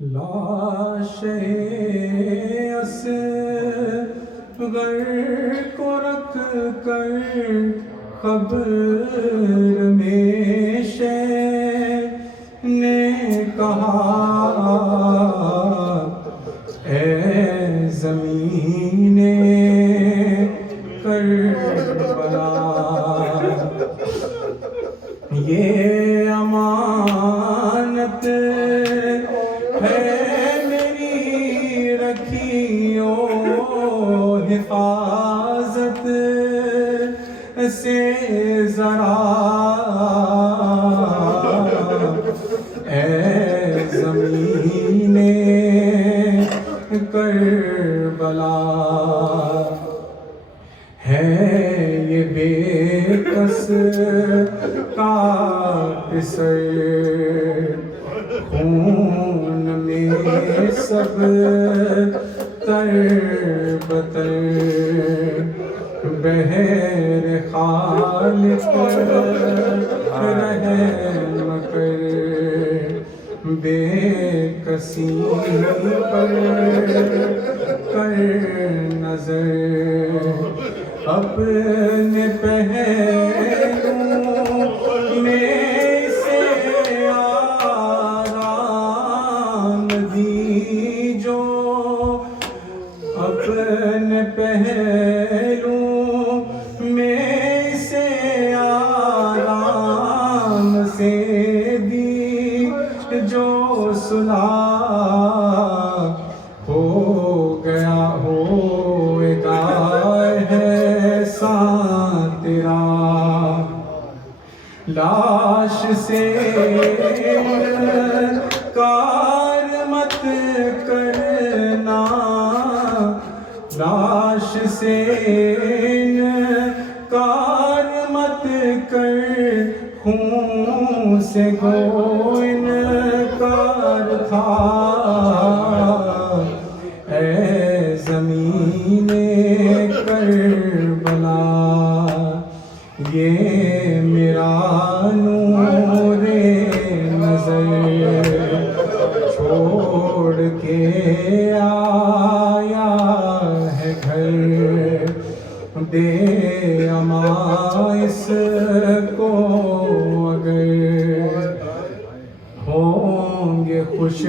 लाशे असगर को रख कर खबर में शे ने कहा, ए ज़मीने करबला, ये अमानत है मेरी, रखियो हिफाजत से ज़रा, ए ज़मीने करबला। है ये बेकस का पिसर, खून में सब तर बतर, बहर खालिक रहम कर, बेकसी पर कर नजर, अपने पहलू में से आराम दीजो, अपने पहलू में से आराम से दी जो सुना, हो गया होएगा है तेरा। लाश से कार मत करना, लाश से कार मत कर, खून से गोइन कार था, ए ज़मीने करबला। ये मेरा नूरे नज़र छोड़ के आया है घर, दे अमा इसको अगर, होंगे खुश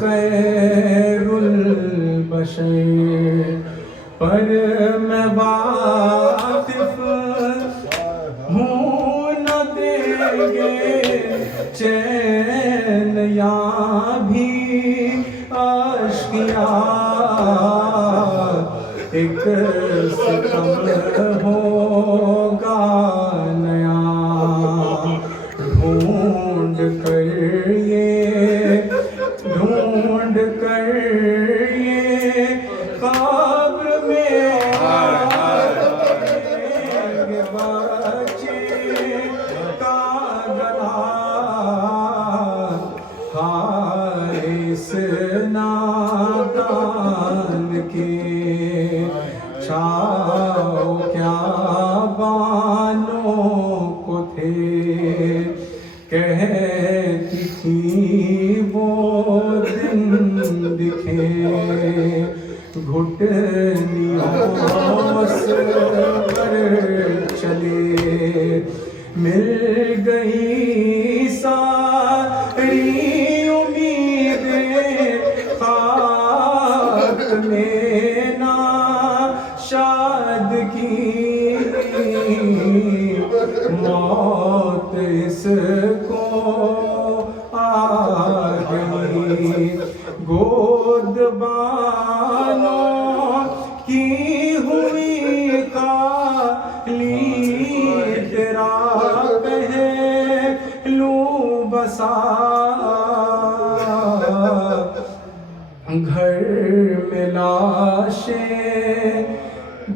खैरुल बशर, पर मैं वाकिफ हूँ न देंगे चैन यहाँ भी आशिया, एक सितम होगा नया, ढूंढ कर ये कब्र में आएंगे बच्चे का गला, हाय इस नादान के छाओ क्या बानों को थे, कहती थी वो दिन दिखे, घुटनियों से पर चले, मिल गई सारी उम्मीदें खाक में ना शाद की, मौत इसको आ गई, गोद बानों की हुई काली, तेरा पहलू बसा, घर में लाशें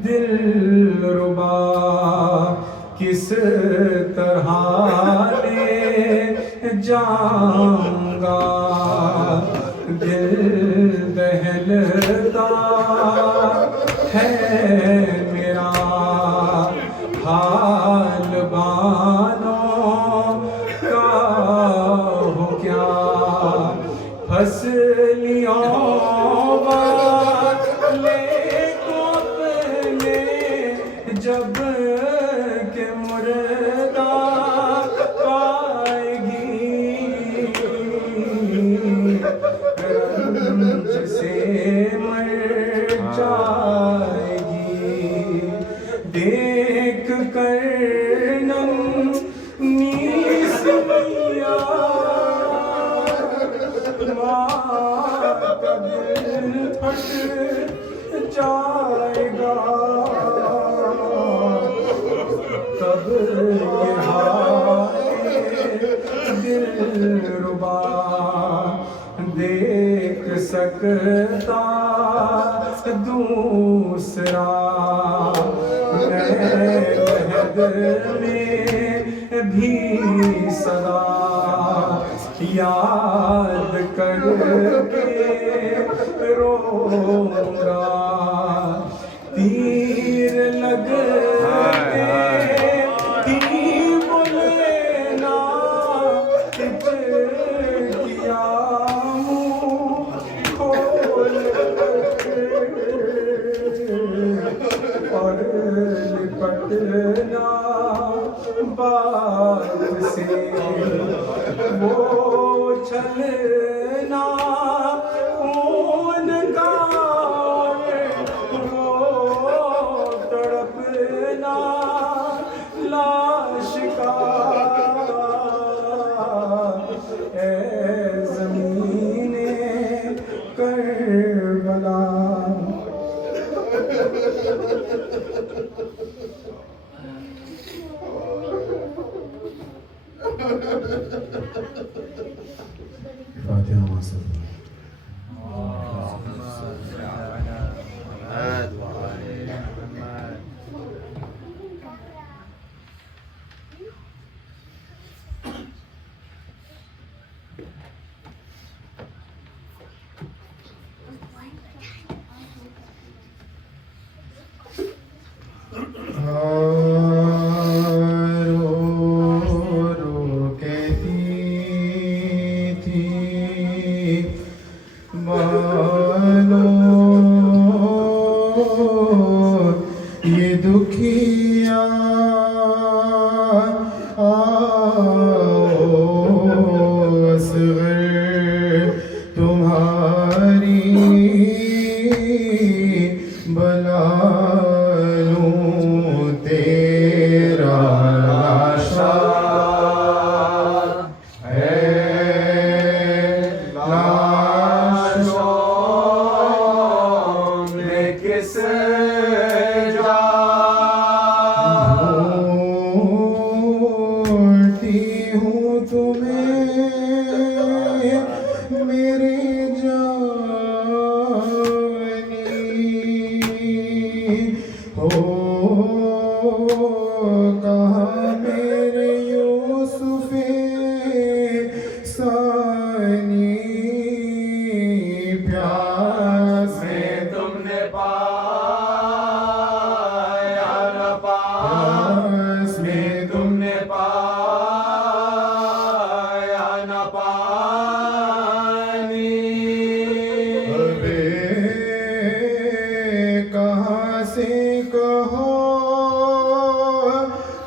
दिलरुबा किस तरह ले जाऊंगा, दिल दहलता है मेरा, हाल बानों का हो क्या, हंसलियों वाले को अपने जब के मुर्दा पाएगी, रंज से मर जाएगी। देख कर नीस मैया माँ का दिल फट जाएगा। तब ये हाय दिलरुबा देख सकता दूसरा। महद में भी सदा याद करके रोऊंगा। तीर लगते ही बोलेना किया मुँह खोल और लिपटना बात से। वो छलना खून का वो तड़पना लाश का। ऐ ज़मीने करबला। फातिहा मासूम। ये दुखिया असग़र तुम्हारी बला लूं तेरा लाशा है लाशों में किस कहाँ मेरे यूसुफ़े सानी प्यास में तुमने पाया न पास में तुमने पाया न पानी। अबे कहाँ से कहो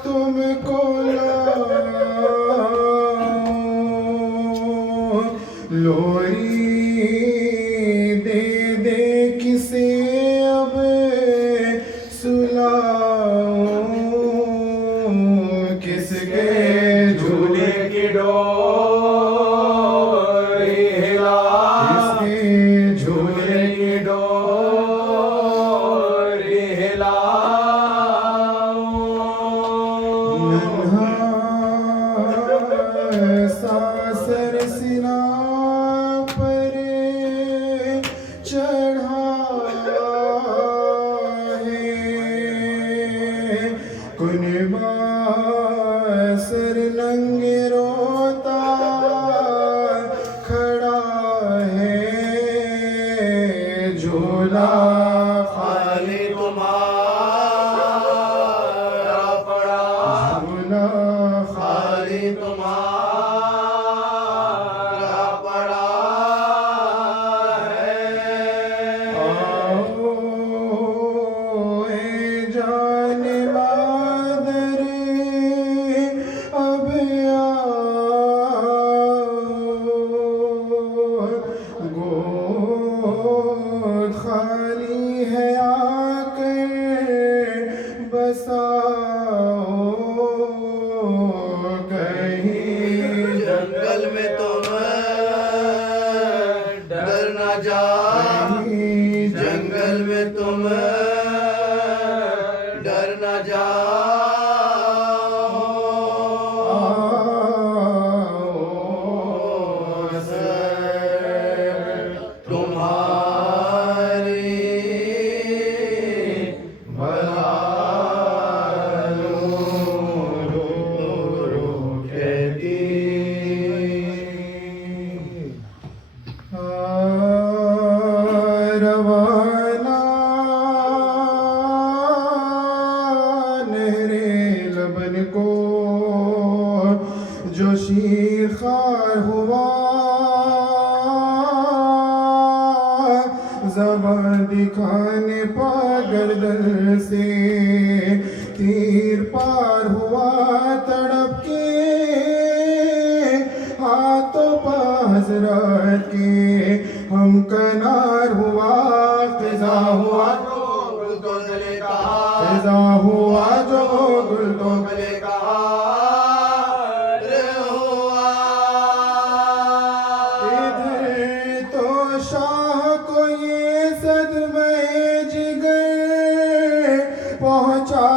तुमको लोरी दे दे किसे अब सुलाऊं। किसके झूले की डोरी हिला, किसके झूले की डोरी हिला। सासर सिना पर चढ़ा है कुनबा सर नंगे रोता खड़ा है। झोला खाली तुम्हारा पड़ा, झोला खाली तुम्हारा पड़ा। जा, जंगल में तुम डर न जाओ। तुम्हारी रवाना नहरे लबन को जो शीर खार हुआ, ज़बान दिखाने पा गर्दन से तीर पार हुआ, तड़प के हाथों पा हज़रत के हम कनार हुआ, क़िज़ा हुआ जो गुल तो गले का, क़िज़ा हुआ जो गुल तो गले का हुआ। इधर तो शाह को ये सदमे जिगर पहुँचा,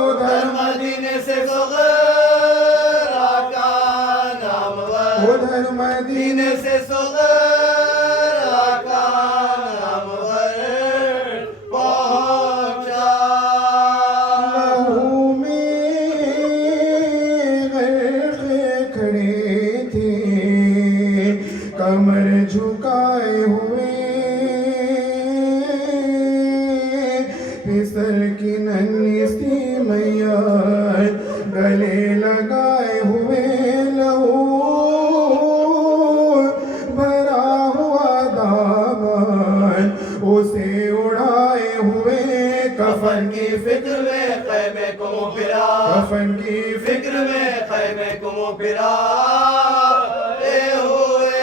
उधर मदीने से सुग़रा का नामवर, उधर मदीने से सुग़रा का नामवर पहुँचा। लहू में गर्क़े खड़े थे, कमर झुकाए हुए, फिसल की नन्ही सी मैयत गले लगाए हुए, लहू भरा हुआ दामन उसे उड़ाए हुए, कफन की फिक्र में ख़ैमे को फिरा, कफन की फिक्र में ख़ैमे को फिरा हुए।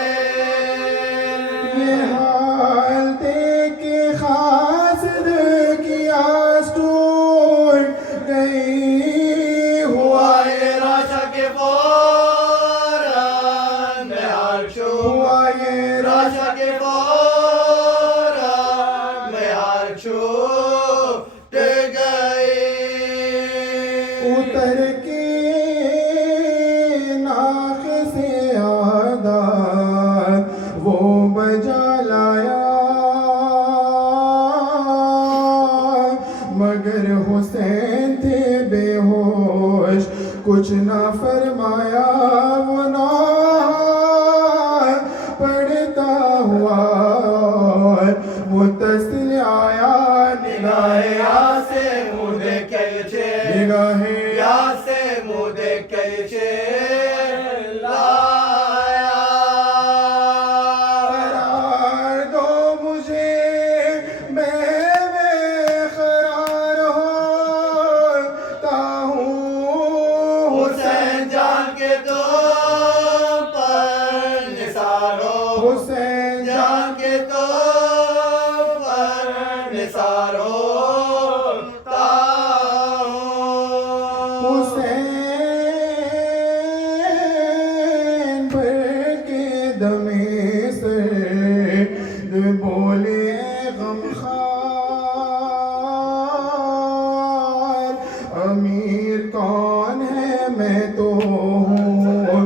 ये हाल देख के खासद की आस टूट गई, हुआ ये राशा के फौरन में आरशो, हुआ ये राशा के फौरन में आरशो गई। उतर के नाख से आदात वो बजा लाया, मगर हुसैन थे बेहोश, कुछ ना फरमाया, वो ना पढ़ता हुआ मुत्तसिल आया, निगाहे से मुँह देखे छे, निगाहे से मुँह देखे छे लाया। करार दो मुझे, मैं बेकरार होता हूँ, हुसैन जान के दो पर निसारो, हुसैन जान के दो पर निसारो हुसैन भर के दमे से बोले गमखार, अमीर कौन है मैं तो हूँ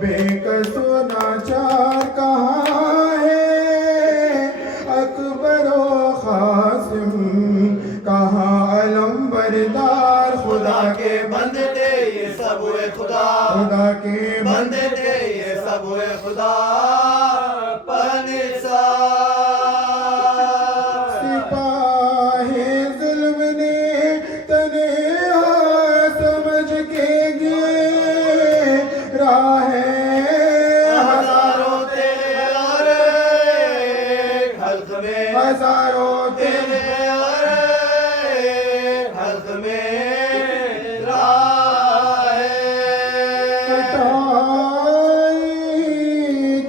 बेकसो नाचार, कहाँ है अकबर ओ क़ासिम, कहाँ अलम बरदार, खुदा के बंदे थे ये सब हुए खुदा, खुदा के बंदे थे ये सब हुए खुदा सिपाही जुल्म ने तने समझ के गिरा है, हजारों तेरे और एक हल्क में, हजारों तेरे और एक हल्क में राहे। कटाई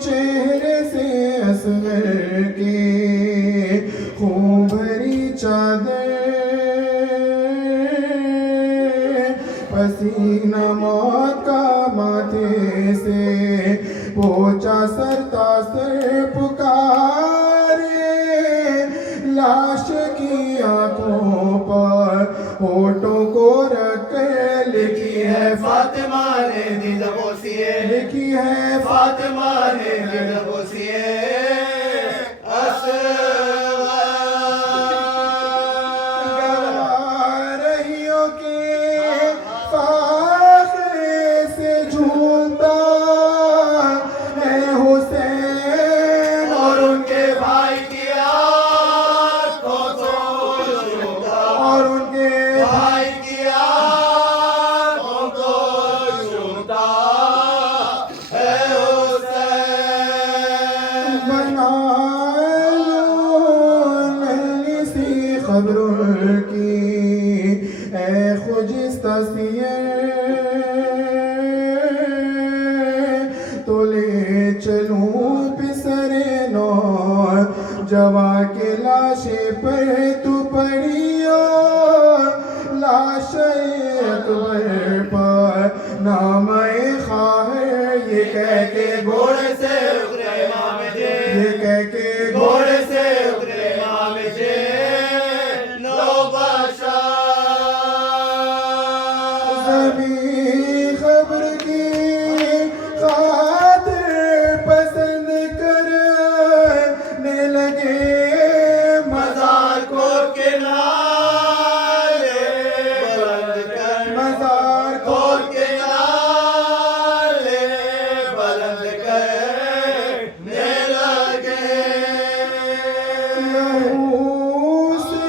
चेहरे से असगर के खूब भरी चादर, पसीना मौत का माथे से पोंछा सरता सर पुकार, सब्र की ए खुजिस्ता तो ले चलूं पिसरे नौ जवा के लाशे पर तू पड़ियो लाशे अकबर पर नाम खाहर ये कह के घोड़े से उतरे इमाम जे, ये कह के घोड़े से उतरे इमाम जे, नौबशा ज़मीं खबर की खातिर पसंद करने लगे मज़ार को किनारे बुलंद कर, मज़ार को किनारे बुलंद करने लगे। लहू से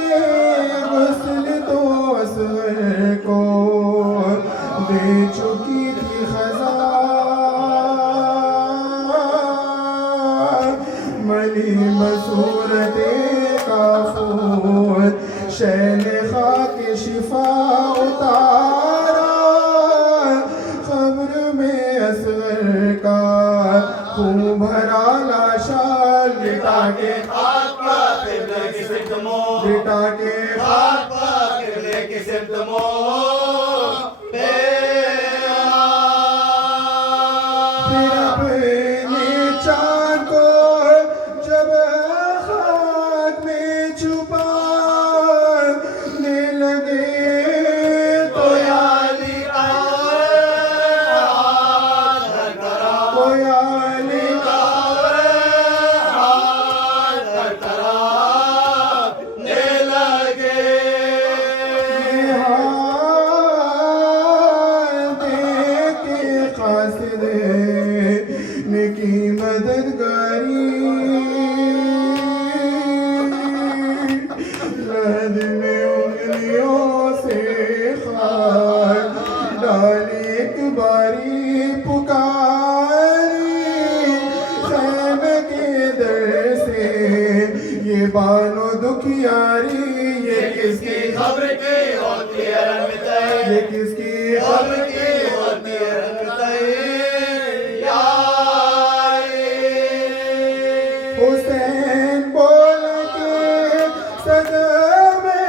गुस्ल तो असगर को दे चुकी थी खज़ा मली मसूरत काफूर शैल खाक शिफा उतारा खबर में असगर का खून भरा लाशा लिटा के आपका क़िबले की सिमत मोड़, लिटा के आपका क़िबले की सिमत मोड़ पे फिर अपने चाँद को जब खाक में छुपाने लगे तो याली का हाथ धरा, कोई आली का हाथ धरा ने लगे। के कासिद की मददगारी लहद में उंगलियों से खार डाली एक बारी पुकारी खैमे के दर से ये बानो दुखियारी ये किसकी खबर की होती है रंग तय, ये किसकी खबर की होती है रंग तय। हुसैन बोल के सदमे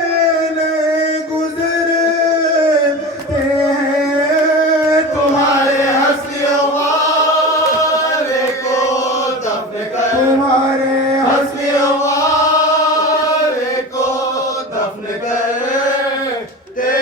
में गुजरते हैं तुम्हारे हंसियों वाले को दफन कर, तुम्हारे हंसियों वाले को दफन करते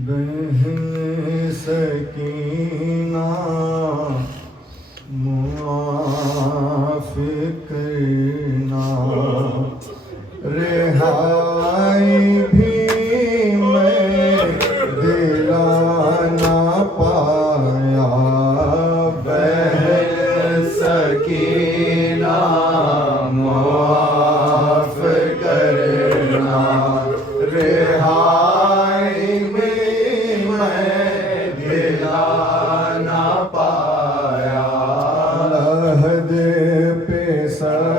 बहन सकीना मुआफ़ करना रिहाई भी मैं दिलाना पाया बहन सकीना मुआफ़ करना रिहाई में मैं दिलाना पाया लहद पे सर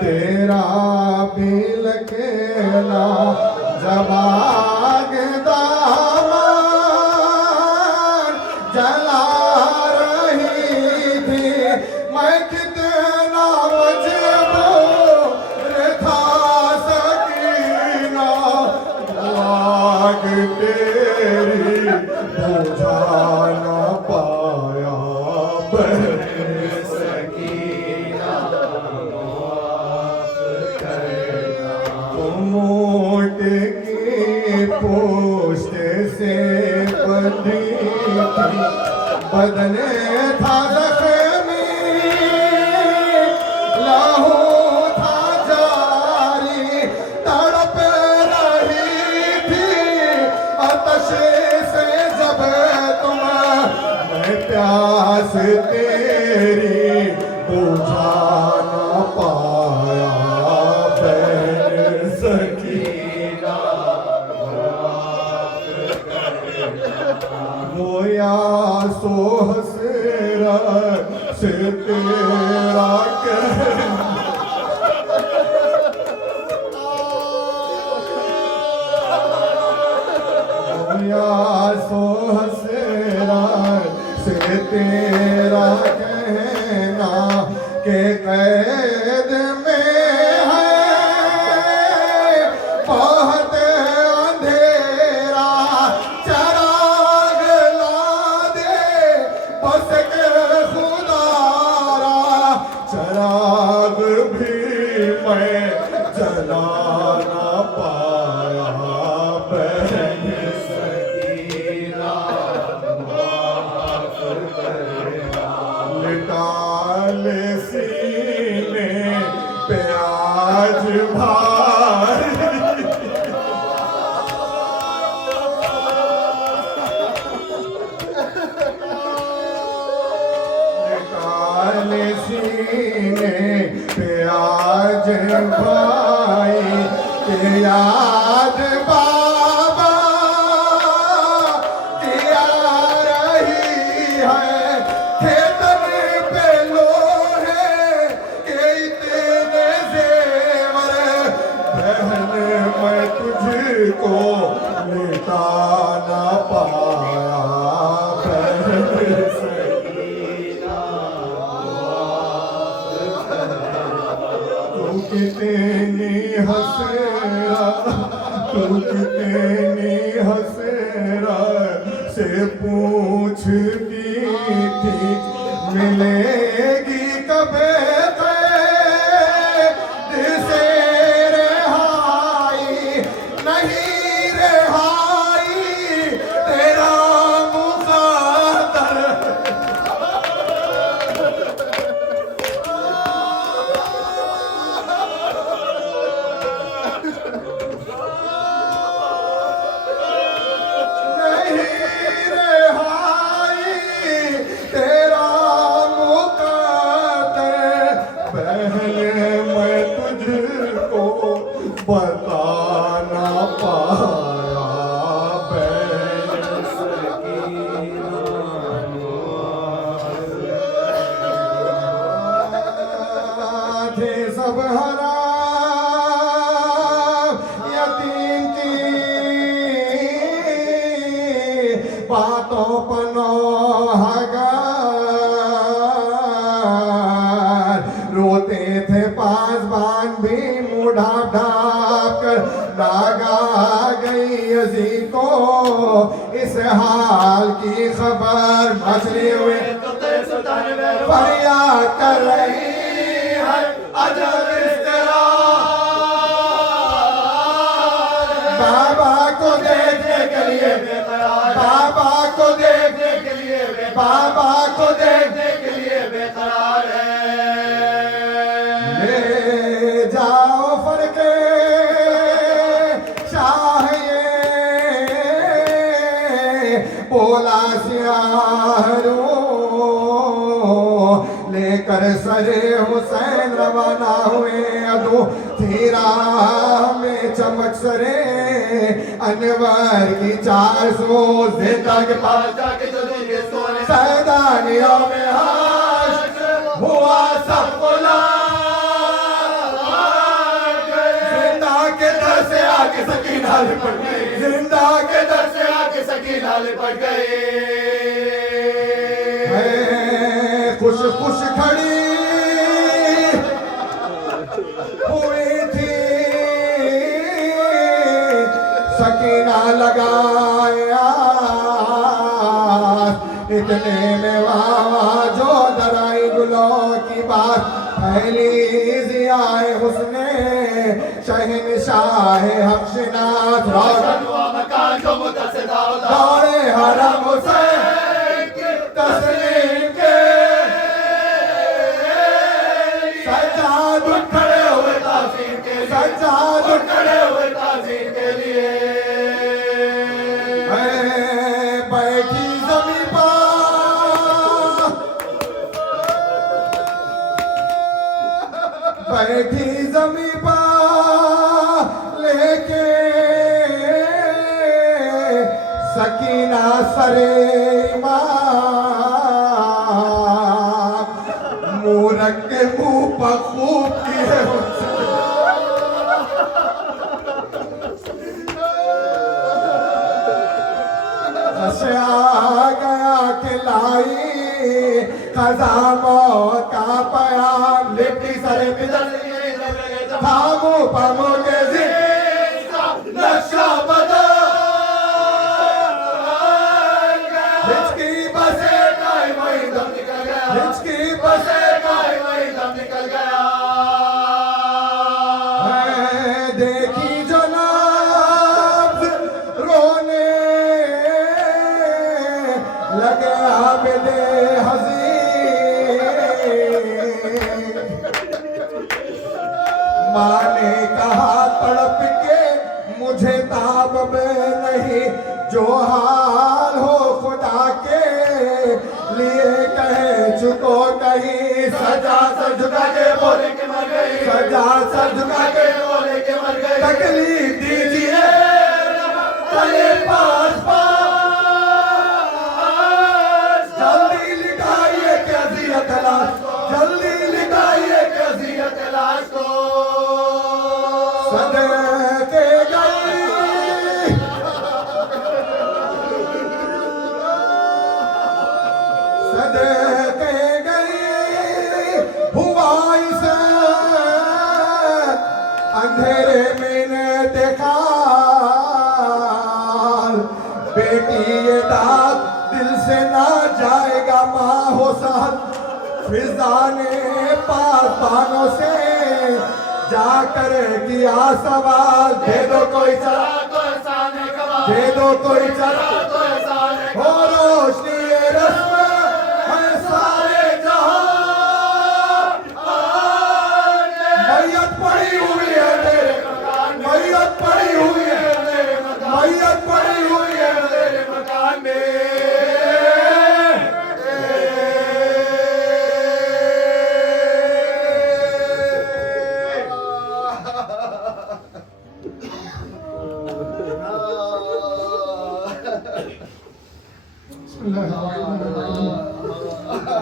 तेरा भी लखेला जबाग दामन जला रही थी मैं कितना मजबूर था सकीना आग तेरी बुझा न पाया बहन सकीना मोट की पोस्ट से बंधी थी बदने था जख्मी लहू था जारी तड़प रही थी आतश से जब तुम मैं प्यास तेरी बुझा न पाया बहन सकीना मोया सो हसरा से तेरा कहना मोया सो हसरा से तेरा कहना के कैद में है बहुत अंधेरा चराग ला दे बस के खुदारा चराग भी मैं जला ना पाया बहन सकीना लिटाले सीने पे आज भारी लिटाले सीने पे आज भाई के याद बाबा किया रही है खेतन पे लोहे के इतने जेवर बहन मैं तुझको मिटा ना पाया बहन सकीना तू कितनी हंसेरा तू कितनी हंसेरा से पूछती थी मिलेगी कबे से रिहाई नहीं रिहाई तेरा मुक़द्दर नहीं रिहाई तेरा मुक़द्दर बहन मैं तुझको बता ना पाया बहन सकीना थे सब हरा यतीम की बातों पनोहगार रोते थे पासबान भी मुँह ढाप ढाप कर लागा गई अजी को इस हाल की खबर मचली हुए फरियाद कर रही है अजब इस तरह बाबा को देखने के लिए बाबा को देखने के लिए बाबा को देखने के लिए बेकरार है ले जाओ फरके शाह ये बोला सियारो लेकर सरे हुसैन रवाना हुए अदो तेरा में चमक सरे अनवर की 400 जिंदा के पास जाके सैदानियों में हाश हुआ सब गुलाम लिपट गई, जिंदा के दर से आके सकीना लिपट गई। खुश खुश खड़ी हुई थी, सकीना लगाया इतने में वहाँ जो दराई गुलों की बात पहली जियाए हुस्ने शहनशाह हफ्शनाथ रोशन हुआ मकान जो मुतसिदा दौड़े हरम हुसैन की तस्लीम के सज्जाद उठ खड़े हुए ताज़ीम के लिए, सज्जाद उठ खड़े हुए ताज़ीम के लिए। बैठी जमी पर, बैठी जमी पर लेके सकीना सरे इमाम, मूरख के मुंह पर खूब किए आ गया खिलाई खजामों का पयाम, लिपटी सरे बिदर थामो पामो के नक्शा बदल हिचकी बसे गाय वही दम निकल गया, हिचकी बसे गाय वही दम निकल गया। देखी जो नब्ज़ रोने लगे आबिदे हज़ीर, माँ ने कहा तड़प के मुझे ताब में नहीं, जो हाल हो खुदा के लिए कह चुको कहीं, सजा सर झुका के बोले के मर गई, सजा सर झुका के बोले के मर गई। तकलीफ दीजिए तले पास पास जल्दी लिटाइए के अज़ियत लाश, जल्दी लिटाइए के अज़ियत लाश को। सदके गई सदके गई हुआ इसे अंधेरे में ने देखा, बेटी ये दाग दिल से ना जाएगा, माँ हो साथ फिजा ने पानों से जाकर किया सवाल, दे दो कोई चरा, तो एहसान है कमाल, दे दो कोई चरा, तो एहसान है हो रोशनी ये रस्म है सारे जहां, मैयत पड़ी हुई है तेरे, मैयत पड़ी हुई है, मैयत पड़ी हुई है तेरे मकान में।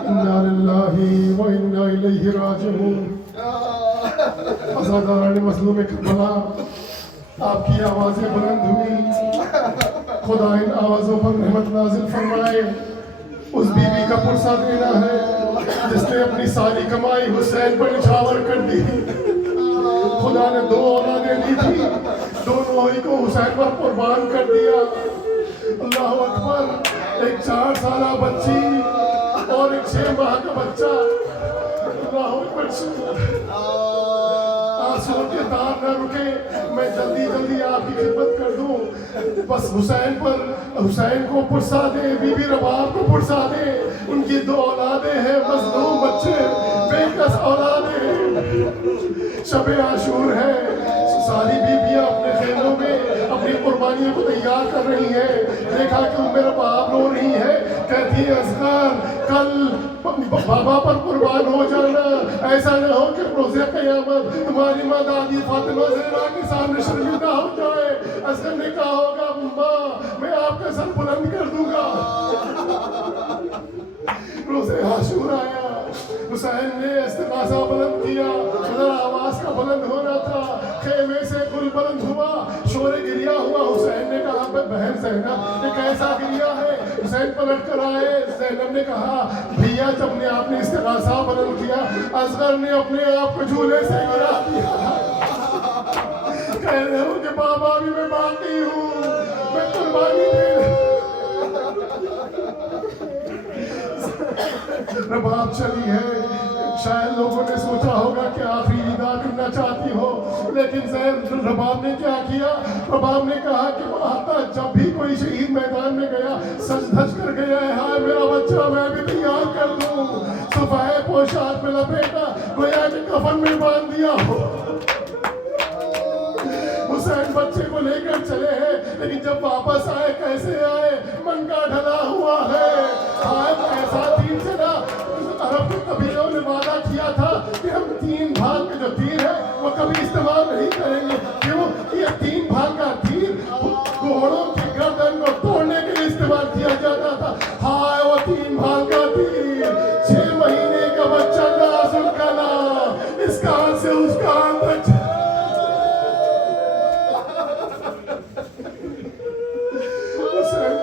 इन्ना लिल्लाहि व इन्ना इलैहि राजिऊन। अज़ादारान मज़लूम करबला, आपकी आवाज़ें बुलंद हुई, खुदा इन आवाज़ों पर रहमत नाज़िल फरमाए। उस बीवी का पुरसा देना है जिसने अपनी सारी कमाई हुसैन पर निछावर कर दी। खुदा ने 2 औलादें दी थी, दोनों ही को हुसैन पर कुर्बान कर दिया। अल्लाह अकबर। एक 4 साला बच्ची और एक 6 माह का बच्चा। अल्लाह अकबर। आंसुओं के तार न रुके, मैं जल्दी जल्दी आपकी खिदमत कर दूं। बस हुसैन को पुरसा दे, बीबी रबाब को पुरसा दे। उनकी 2 औलादें हैं, मज़लूम बच्चे, बेकस औलादें। शब आशूर है, सारी बीबियां अपने खेलों में अपनी कुर्बानियों को तैयार कर रही हैं। देखा कि मेरा बाप रो रही है, कहती है असगर कल बाबा पर कुर्बान हो जाना, ऐसा न हो कि रोज़े क़यामत तुम्हारी माँ दादी फातिमा ज़हरा के सामने शर्मिंदा हो जाए। असगर ने कहा होगा माँ मैं आपका सर बुलंद कर दूंगा। रोज़े आशूर आया, हुसैन ने इस्तिग़ासा बुलंद किया, आवाज़ का बुलंद होना था। खेमे से गुल बुलंद हुआ, शोर गिरिया हुआ। बहन जैनब ये कैसा गिरिया है। हुसैन पलट कर आए, जैनब ने कहा भैया जब ने आपने इस्तिगासा बुलंद किया असगर ने अपने आप को झूले से गिरा दिया। कह रहे हो कि बाबा भी मैं बाकी हूँ, मैं कुर्बानी दे रबाब चली है। शायद लोगों ने सोचा होगा कि आखिरी विदा करना चाहती हो, लेकिन जैन रबाब ने क्या किया। रबाब ने कहा कि आता जब भी कोई शहीद मैदान में गया सज धज कर गया है, हाय मेरा बच्चा मैं भी तैयार कर दूं, सुबह पोशाक में लपेटा गोया के कफन में बांध दिया हो। हुसैन बच्चे को लेकर चले हैं, लेकिन जब वापस आए कैसे आए, मंगा ढला हुआ है। ऐसा तीर से ना अरब के कबीलों ने वादा किया था कि हम 3 भाग के जो तीर है वो कभी इस्तेमाल नहीं करेंगे। क्यों? ये 3 भाग का तीर घोड़ों की गर्दन को तोड़ने के लिए इस्तेमाल किया जाता था। हाय वो 3 भाग का तीर, 6 महीने का बच्चा नाजुक कला, इस कान से उस कान तक।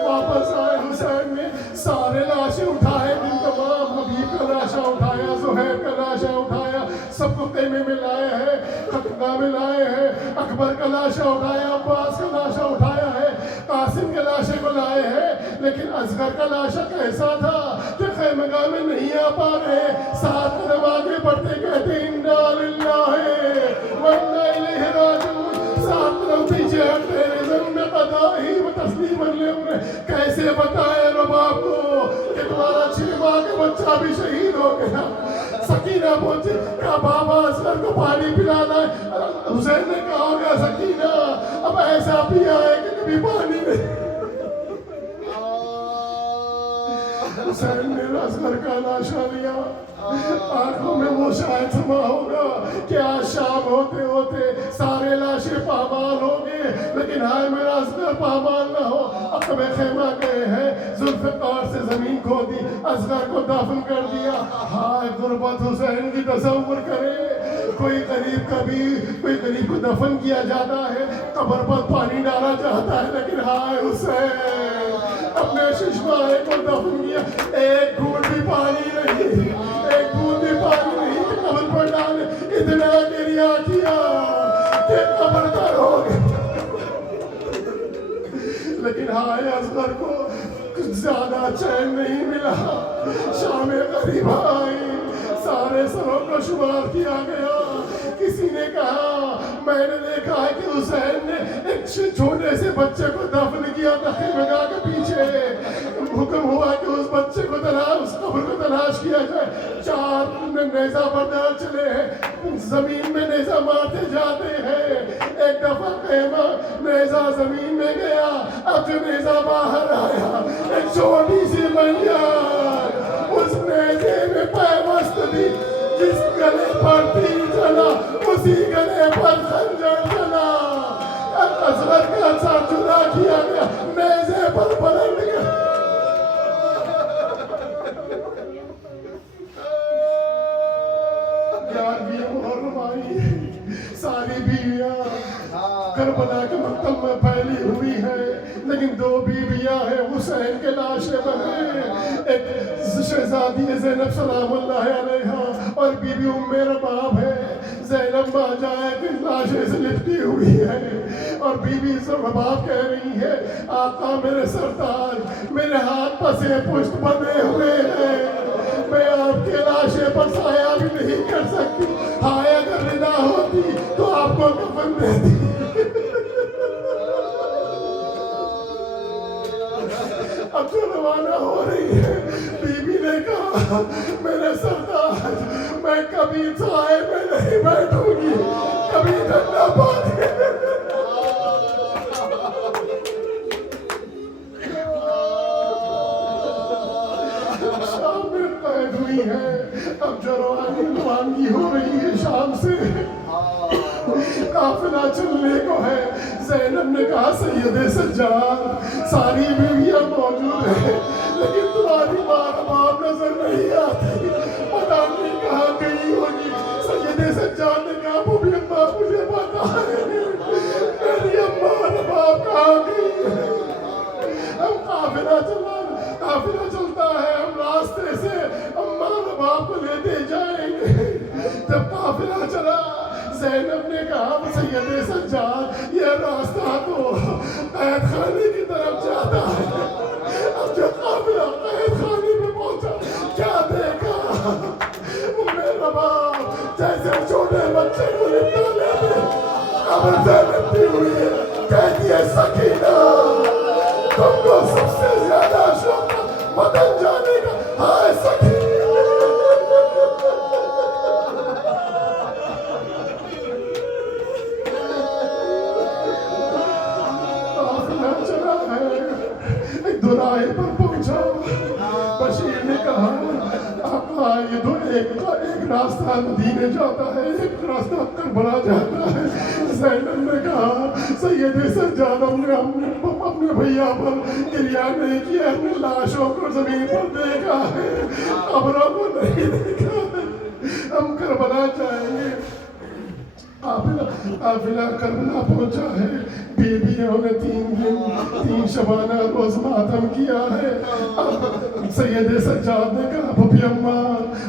वापस आए, हुसैन ने सारे लाशें उठाए, दिन तमाम हबीब का लाशा उठाया, जुहैर का लाशा उठाया, सबको खेमे में लाए हैं, खतना में लाए हैं, अकबर का लाशा उठाया, अब्बास का लाशा उठाया है, कासिम के लाशे को लाए हैं। लेकिन असगर का लाशा कैसा था कि खैमगाह में नहीं आ पा रहे, 7 कदम आगे बढ़ते कहते इन्ना लिल्लाहि व इन्ना इलैहि राजिऊन, 7 कदम पीछे हटते तस्लीमन ले। उन्हें कैसे बताए रबाब को कि तुम्हारा 6 माह का बच्चा भी शहीद हो गया। सकीना पहुंची, कहा बाबा असगर को पानी पिलाना है। हुसैन ने कहा होगा सकीना अब ऐसा पिया है कि कभी पानी नहीं। हुसैन ने असगर का लाशा लिया, आंखों में वो शायद समा होगा कि आज शाम होते होते सारे लाशें पामाल होंगे, लेकिन हाय मेरा असगर पामाल ना हो। अकबे खेमा गए हैं, जुल्फ़िकार से जमीन खोदी, असगर को दफन कर दिया। हाय गुर्बत हुसैन की तसव्वुर करें, कोई गरीब को दफन किया जाता है, कब्र पर पानी डाला जाता है, लेकिन हाय हुसैन अपने शिशमाए को दफन किया, एक घूंट भी पानी नहीं, एक बूंद भी पानी नहीं कि कब्र पर डाले, इतना गिरिया किया कि कब्र तर हो गया। लेकिन हाय असगर को कुछ ज्यादा चैन नहीं मिला। शाम गरीब आई, सारे सरों को शुमार किया गया। किसी ने कहा मैंने देखा है कि हुसैन ने एक छोटे से बच्चे को दफन किया था खैमगाह के पीछे। हुक्म हुआ कि उस बच्चे को उस कब्र को तलाश किया जाए। 4 नेज़ा बरदार चले हैं, जमीन में नेज़ा मारते जाते हैं। एक दफा खैमा नेज़ा जमीन में गया, अब जो नेज़ा बाहर आया एक छोटी सी मैया उस नेज़े में पैवस्त थी। जिस गले पर तीर चला उसी गले पर खंजर चला। असगर का सर जुदा किया गया, नेज़े पर पलट गया। सारी बीवियां करबला के मकतब में फैली हुई है, लेकिन 2 बीवियां हैं हुसैन के लाशे बने। एक शहजादी ज़ैनब सलामुल्लाह अलैहा और बीबी उम्मे रबाब है। ज़ैनब माजाए की लाशे से लिपटी हुई है और बीबी रबाब कह रही है आका मेरे सरताज, मेरे हाथ पसे पुष्ट बंधे हुए हैं, मैं आपके लाशे पर साया भी नहीं कर सकती। हाय अगर रिदा होती तो आपको कफन देती। अब तो रवाना हो रही है। बीबी ने कहा मेरे सरताज, मैं कभी साए में नहीं बैठूंगी, कभी ठंडा पानी। शाम में कैद हुई है, अब जो रवानगी हो रही है शाम से, काफिला चलने को है। ज़ैनब ने कहा सैयदे सज्जाद सारी बीवियां मौजूद है, लेकिन तुम्हारी माँ बाप नजर नहीं आती, पता नहीं कहाँ गई होगी। सैयदे सज्जाद ने कहा वो भी अम्मा मुझे पता है, मेरी अम्मा बाप कहाँ गई। ज़ैनब ने कहा सैयद सज्जाद ये रास्ता तो कैद खाने की तरफ जाता है। अब जब काफिला कैद खाने में पहुंचा क्या देखा, मेरा बाप जैसे छोटे बच्चे को लिपटा लेते अब लिपटी हुई है। कहती है सकीना तुमको सबसे ज्यादा शौक वतन जाने का। हाय सकीना चला है, एक दुराहे पर पहुंचा। बशीर ने कहा आपका ये तो एक रास्ता मदीने जाता है, एक रास्ता करबला जाता है। ज़ैनब ने कहा सैयद सज्जाद हमने अपने भैया पर गिरिया नहीं किया, हमने लाशों को जमीन पर देखा है, कब्रों को नहीं देखा है। हम करबला जाएंगे। काफिला करबला पहुंचा है। बीबियों ने 3 दिन 3 शबाना रोज मातम किया है। सैयद सज्जाद ने कहा भूपी अम्मा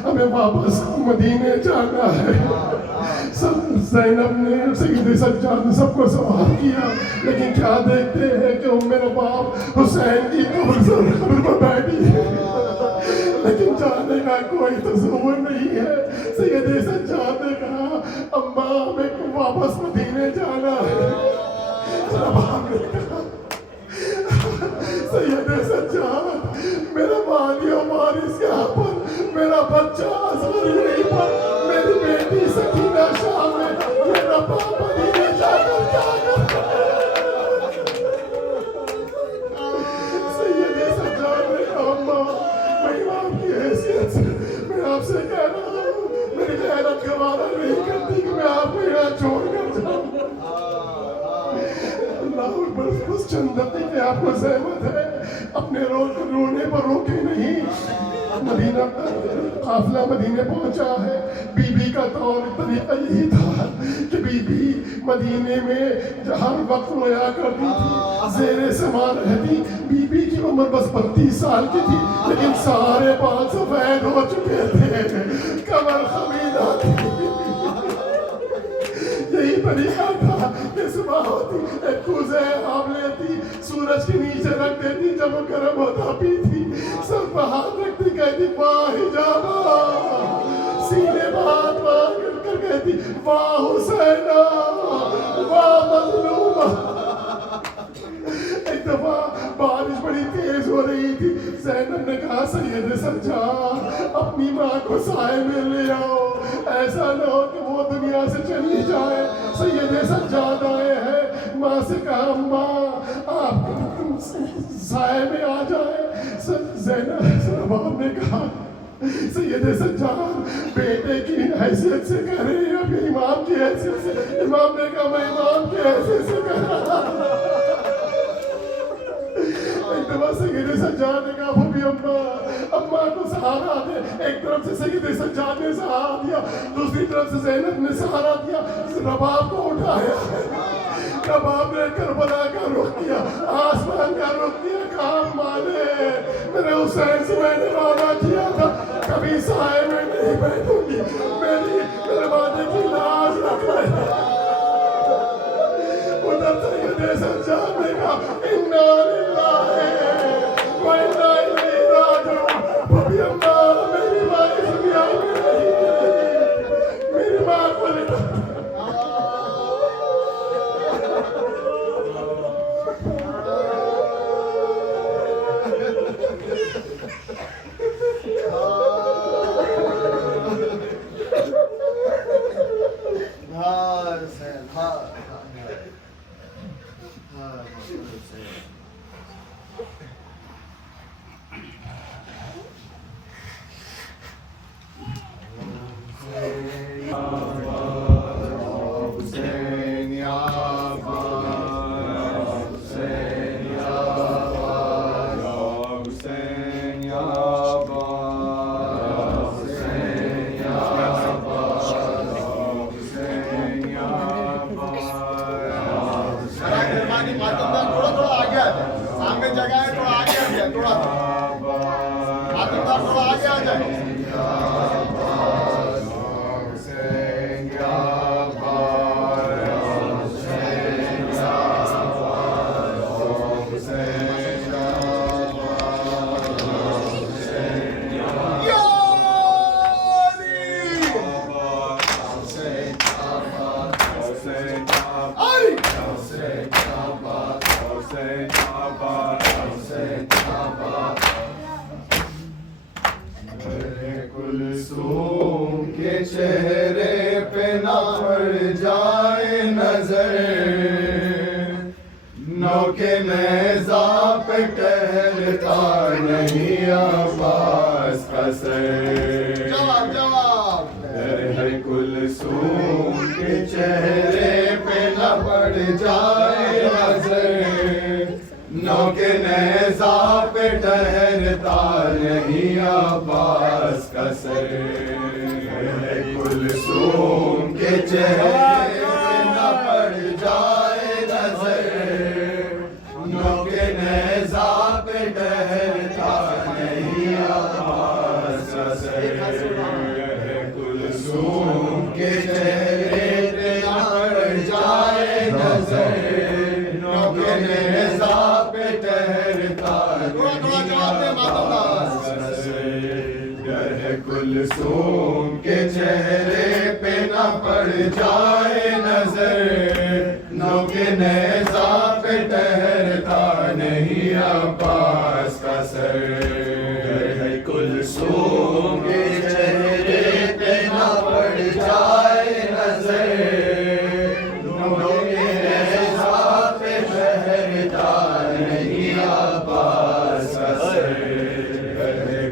हमें वापस मदीने जाना है। सब ज़ैनब ने सैयद सज्जाद ने सबको सवाल किया, लेकिन क्या देखते हैं कि मेरा बाप हुसैन की कब्र पर बैठी है, लेकिन जाने का कोई तस्वीर नहीं है। सैयद सज्जाद ने कहा अम्मा हमें वापस मदीने जाना है। सैयद सज्जाद मेरा वालियो वारिस यहाँ पर, मेरा बच्चा असगर यहीं पर, मेरी बेटी सकीना शाम में, मेरा बाप मदीने जाकर क्या करता है। सैयद सज्जाद ने कहा अम्मा मैं आपकी हैसियत से मैं आपसे कह रहा हूँ, मेरी गैरत गवारा नहीं करती कि मैं आपको यहाँ छोड़कर जाऊँ। बस चंद दकीक़े आपको सहमत है, अपने रोने पर रोके नहीं। मदीना काफिला मदीने पहुंचा है। बीबी का तौर तरीका यही था कि बीबी मदीने में हर वक्त रोया करती थी, ज़ेरे समा रहती। बीबी की उम्र बस 32 साल की थी, लेकिन सारे बाल सफेद हो चुके थे, कमर खमीदा थी। यही तरीका था कि सुबह होती एक कूज़े आप लेती, सूरज के नीचे रख देती, जब वो गर्म होता पीती, सर पर हाथ रखती, कहती वाह हिजाबा, सीने पर हाथ मार कर कहती वाह हुसैना, वाह मजलूमा। एक दफा बारिश बड़ी तेज हो रही थी। ज़ैनब ने कहा सैयद सज्जाद अपनी माँ को साए में ले आओ, ऐसा न हो कि वो दुनिया से चली जाए। सैयद सज्जाद आए हैं। माँ से कहा माँ आप साए में आ जाए। ज़ैनब ने कहा सैयद सज्जाद बेटे की हैसियत से कह रहे हैं, अभी इमाम की हैसियत से। इमाम ने कहा मैं इमाम की हैसियत से कह रहा हूँ। एक दफा सैयद सज्जाद ने कहा भूपी अम्मा को सहारा दे। एक तरफ से सैयद सज्जाद ने सहारा दिया, दूसरी तरफ से ज़ैनब ने सहारा दिया। रबाब को उठाया, रबाब ने करबला का रुख किया, आसमान का रुख किया। काम माने मेरे हुसैन से मैंने वादा किया था कभी साए में नहीं बैठूंगी, मेरे वादे की लाज रख रहे। उधर सैयद सज्जाद ने कहा इन्ना लिल्लाहि व इन्ना इलैहि राजिऊन। भूपी अम्मा मेरी माँ इस दुनिया में नहीं है, मेरी माँ को Hussein, Ya हुसैन आबाद, हुसैन आबाद। कुलसूम के चेहरे पे ना पड़ जाए नजर, नौके नेज़ा पे टहलता नहीं अब्बास का सर। जवाब जवाब है कुलसूम के चेहरे पे न पड़ जाए नजर, नौके नेज़ा पे ठहरता नहीं अब्बास का सर। है कुलसूम के चेहरे पे न पड़ जाए नजर, नौके नेज़ा पे ठहरता नहीं अब्बास का सर। कुलसूम के चेहरे पे न पड़ जाए नजर, नौके नेज़ा पे ठहरता नहीं अब्बास का सर। कुलसूम के चेहरे पे न पड़ जाए नजर, नौके नेज़ा पे ठहरता नहीं अब्बास का सर। कुलसूम के चेहरे पे न पड़ जाए नजर, नौके नेज़ा पे ठहरता नहीं अब्बास का सर।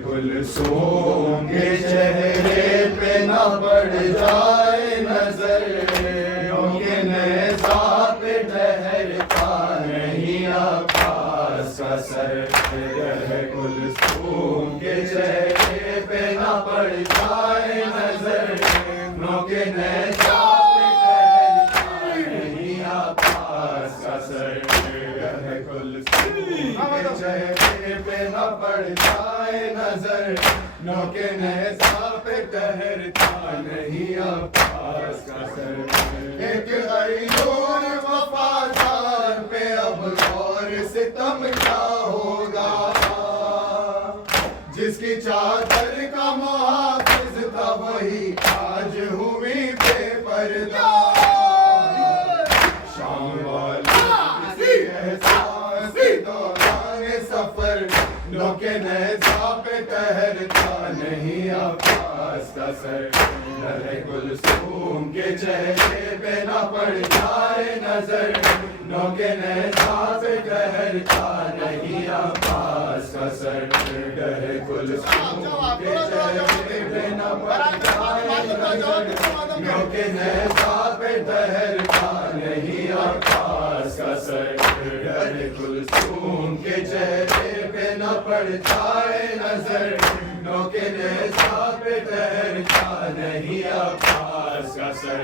कुलसूम के चेहरे पे न पड़ जाए नजर, नौके नेज़ा पे ठहरता नहीं अब्बास का सर। कुलसूम के चेहरे पे न पड़ जाए नजर, नौके नेज़ा पे ठहरता नहीं अब्बास का सर। कुलसूम के चेहरे पे न पड़ जाए नजर, नौके नेज़ा पे ठहरता नहीं अब्बास का सर। एक गैरूर वफादार पे अब और सितम क्या होगा, जिसकी चादर का मुहाफिज था वही आज हुई बेपर्दा। शाम वाले एहसास दौरान सफर, नौके नेज़ा पे ठहरता नहीं अब्बास का सर। कुलसूम के चेहरे पे न पड़ जाए नजर, नौके नेज़ा पे ठहरता नहीं अब्बास का सर। कुलसूम के चेहरे पे न पड़ जाए नजर, नौके नेज़ा पे ठहरता नहीं अब्बास का सर। कुलसूम के चेहरे पे न पड़ जाए नजर, नौके नेज़ा पे ठहरता नहीं अब्बास का सर।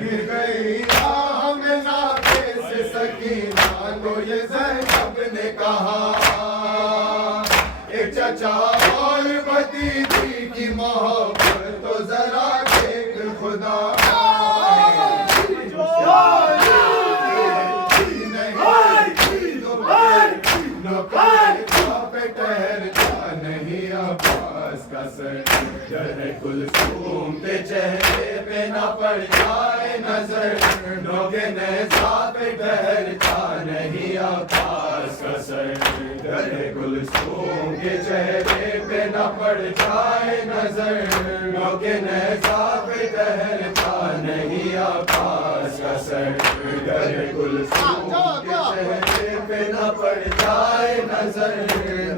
गिर गई राह में नाके से सकीना तो ये ज़ैनब ने कहा, एक चचा और भतीजी की मोहब्बत तो जरा देख खुदा। नहीं अब्बास का सर। कुलसूम के चेहरे पे न पड़ जाए नजर, नौके नेज़ा पे ठहरता नहीं अब्बास का सर। कुलसूम के चेहरे पे न पड़ जाए नजर, नौके नेज़ा पे ठहरता नहीं अब्बास का सर। कुलसूम के चेहरे पे न पड़ जाए नजर,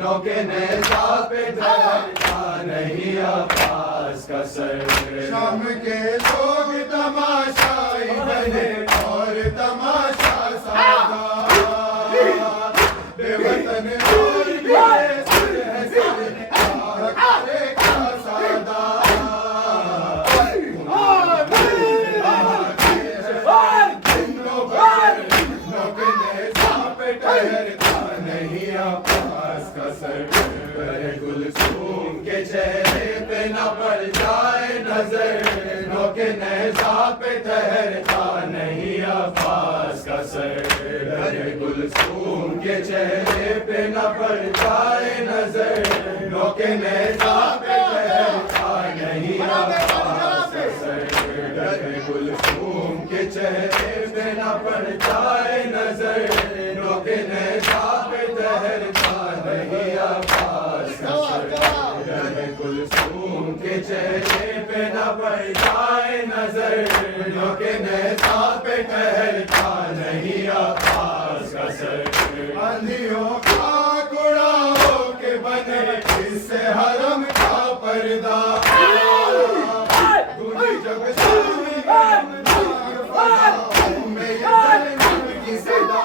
नौके नेज़ा पे ठहरता नहीं अब्बास का सर। शाम के लोग तमाशाई बने और तमाशा सादा, बेवतन और बेसर है सर करेगा सादा। नौके नेज़ा पे ठहरता नहीं अब्बास का सर। कुलसूम के चेहरे पे न पड़ जाए नजर, नौके नेज़ा पे ठहरता नहीं अब्बास का सर। कुलसूम के चेहरे पे न पड़ जाए नजर, नौके नेज़ा पे ठहरता नहीं अब्बास का सर। कुलसूम के चेहरे पे न पड़ जाए नजर, के नेज़ा पे ठहरता नहीं अब्बास का सर रहे कुलसूम के चेहरे पे न पड़ जाए नजर के नेज़ा पे ठहरता नहीं अब्बास का सर आंधियों का कुड़ाओ के बने इससे हरम का पर्दा दूनी जब में ये सनम की सदा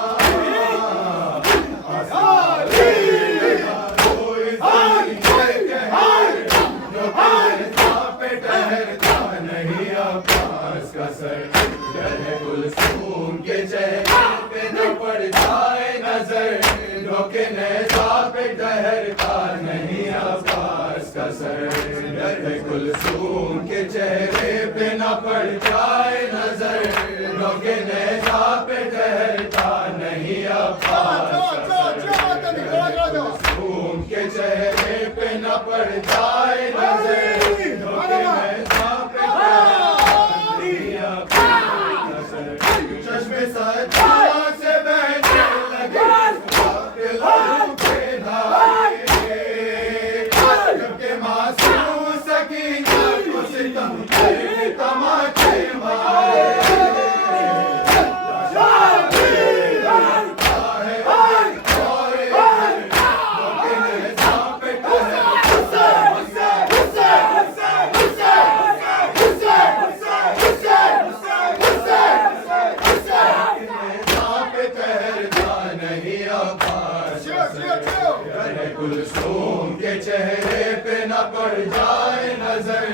कुलसूम के चेहरे पे न पड़ जाए नजर के नेज़ा पे ठहरता नहीं अब्बास का सर कुलसूम के चेहरे पे न पड़ जाए नजर के नेज़ा पे ठहरता नहीं अब्बास का सर कुलसूम के चेहरे पे न पड़ जाए नजर के नेज़ा पे चश्मे सच्चा से बहने लगे के धारे जबकि मासूम सकीना को सितम के तमाचे मारे कुलसूम के चेहरे पे न पड़ जाए नजर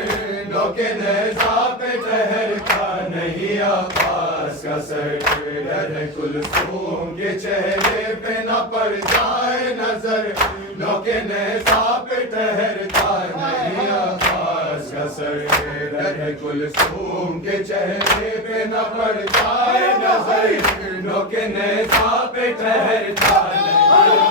के नेज़ा पे ठहरता नहीं अब्बास का सर कुलसूम के चेहरे पे न पड़ जाए नजर के नेज़ा पे ठहरता नहीं अब्बास का सर कुलसूम के चेहरे पे न पड़ जाए नजर के नेज़ा पे ठहरता नहीं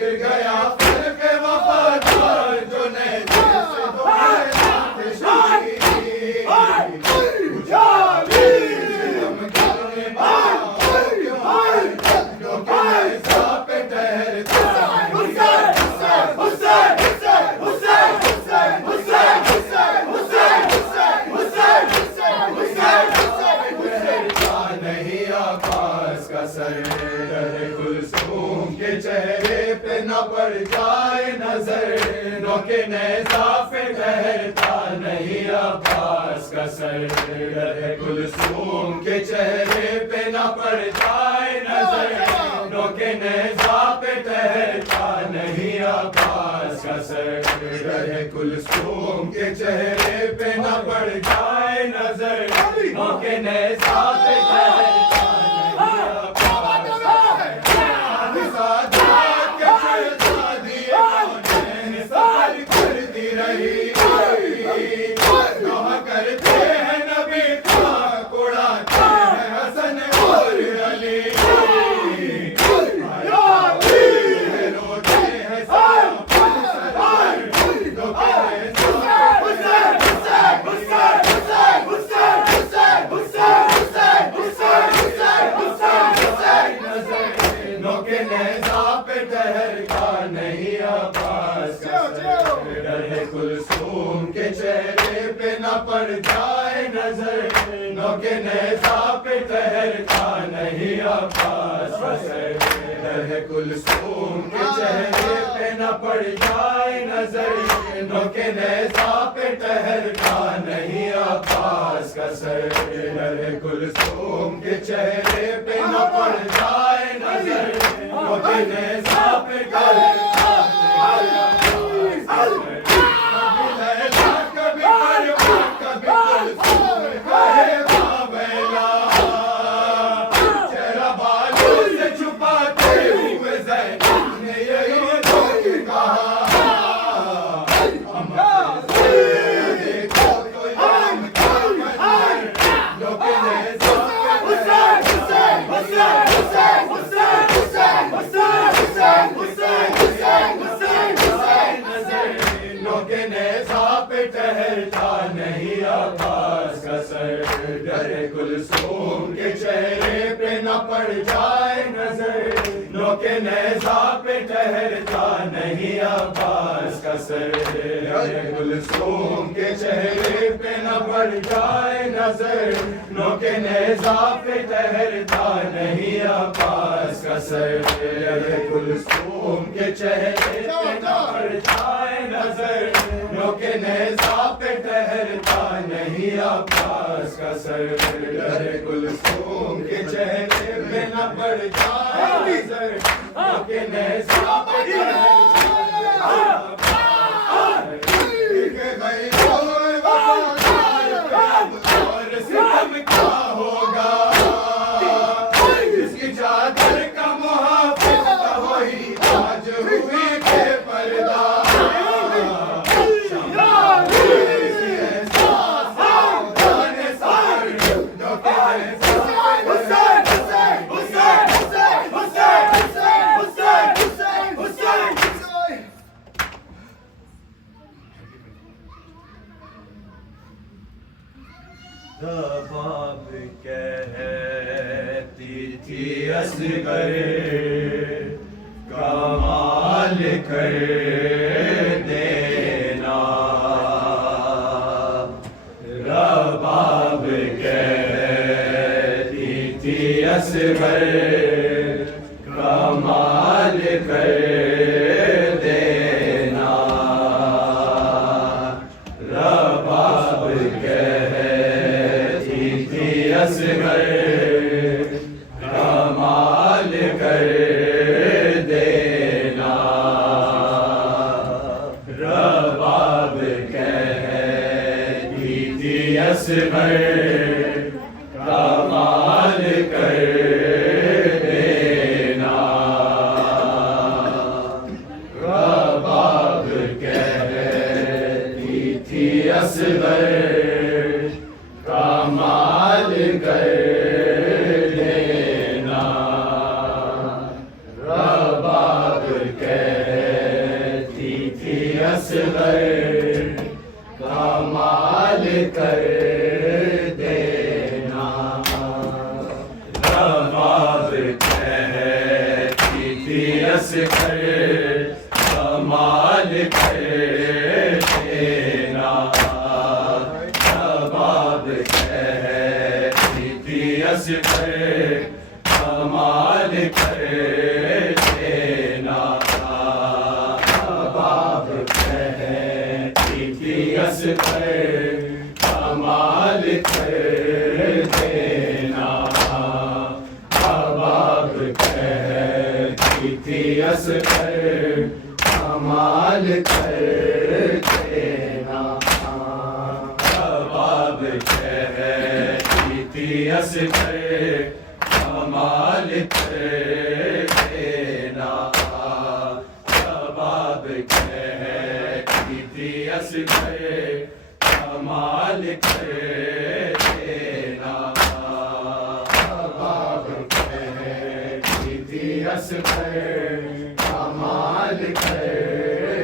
गिर गया फिर के वफादार जो कुलसूम के चेहरे पे न पड़ जाए नजर के नेज़ा पे ठहरता नहीं अब्बास का सर कुलसूम के चेहरे पे न पड़ जाए नजर के नेज़ा पे ठहरता नहीं अब्बास का सर कुलसूम के चेहरे पे न पड़ जाए नजर के नेज़ा पे ठहरता करते हैं नबी का कुड़ाते हैं हसन और अली रोते हैं नहीं अब्बास कुलसूम के चेहरे पे न पड़ जाए नजर के नेज़ा पे ठहरता नहीं अब्बास कुलसूम के चेहरे पे न पड़ जाए नजर के नेज़ा पे ठहरता नहीं अब्बास का सर कुलसूम के चेहरे पे न पड़ जाए नजर के नेज़ा पे ठहरता कुलसूम के चेहरे पे न पड़ जाए नजर, नोके नेज़ा पे ठहरता नहीं अब्बास का सर। कुलसूम के चेहरे पे न पड़ जाए नजर, नोके नेज़ा पे ठहरता नहीं अब्बास का सर। कुलसूम के चेहरे पे न पड़ जाए नजर, नोके नेज़ा पे ठहरता नहीं अब्बास का सर। कुलसूम के चेहरे पे न पड़ जाए नजर, नोके नेज़ा पे ठहरता और सितम क्या होगा, जिसकी चादर का मुहाफिज था वही आज हुई बेपर्दा। रबाब कहती थी असगर कमाल कर देना, रबाब कहती थी असगर कमाल कर देना, रबाब असगर कमाल कर देना, रबाब कहती थी असगर कमाल कर देना, रबाब कहती थी असगर कमाल कर देना, रबाब कहती थी असगर कमाल कर देना, रबाब कहती थी असगर कमाल कर देना, रबाब असगर कमाल कर देना, रबाब कहती थी असगर कमाल कर देना, रबाब कहती थी असगर कमाल कर देना, रबाब कहती थी असगर कमाल कर देना, रबाब कहती थी असगर कमाल कर देना, रबाब कहती थी असगर कमाल कर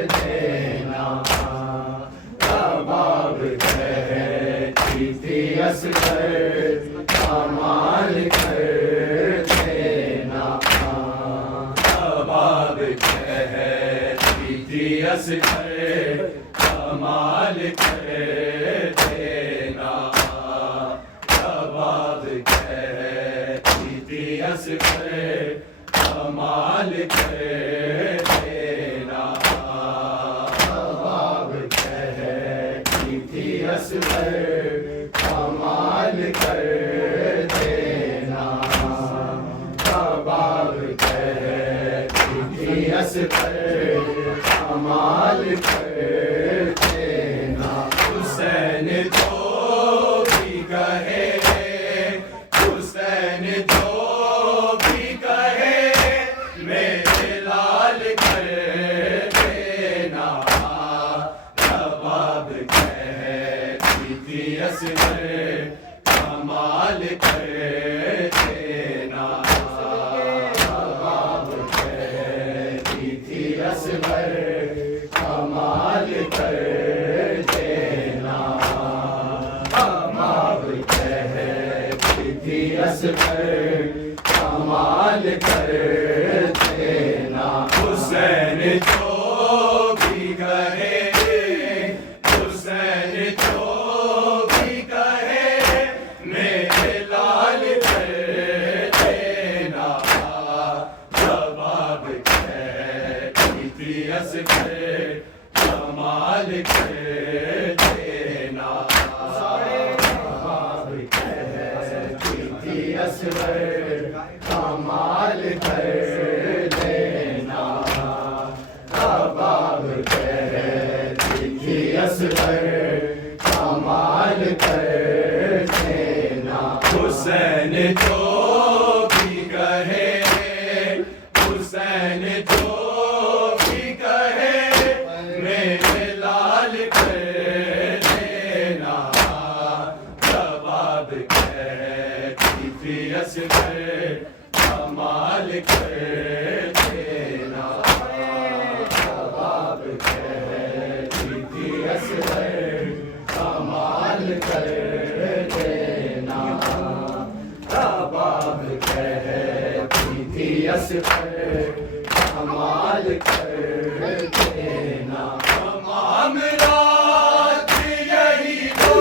देना, रबाब कहती थी असगर कमाल कर देना, रबाब कहती थी असगर कमाल कर देना, रबाब कहती थी असगर कमाल कर देना, रबाब कहती थी असगर कमाल कर देना, रबाब कहती थी असगर कमाल कर देना। हुसैन जो भी कहे, हुसैन जो भी कहे, मेरे लाल कर देना, रबाब कहती थी असगर कमाल कर देना, रबाब कहती थी असगर कमाल कर देना, रबाब कहती कर कमाल कर देना थी असगर कमाल कर देना कबाब कहती थी असगर कमाल कर देना हुसैन जो भी कहे हुसैन जो भी कहे मेरे लाल कर देना कबाब कहती थी असगर कमाल कर देना कबाब कहती थी असगर कमाल कर देना कबाब कहती थी असगर कमाल कर देना तमाम रात यही दो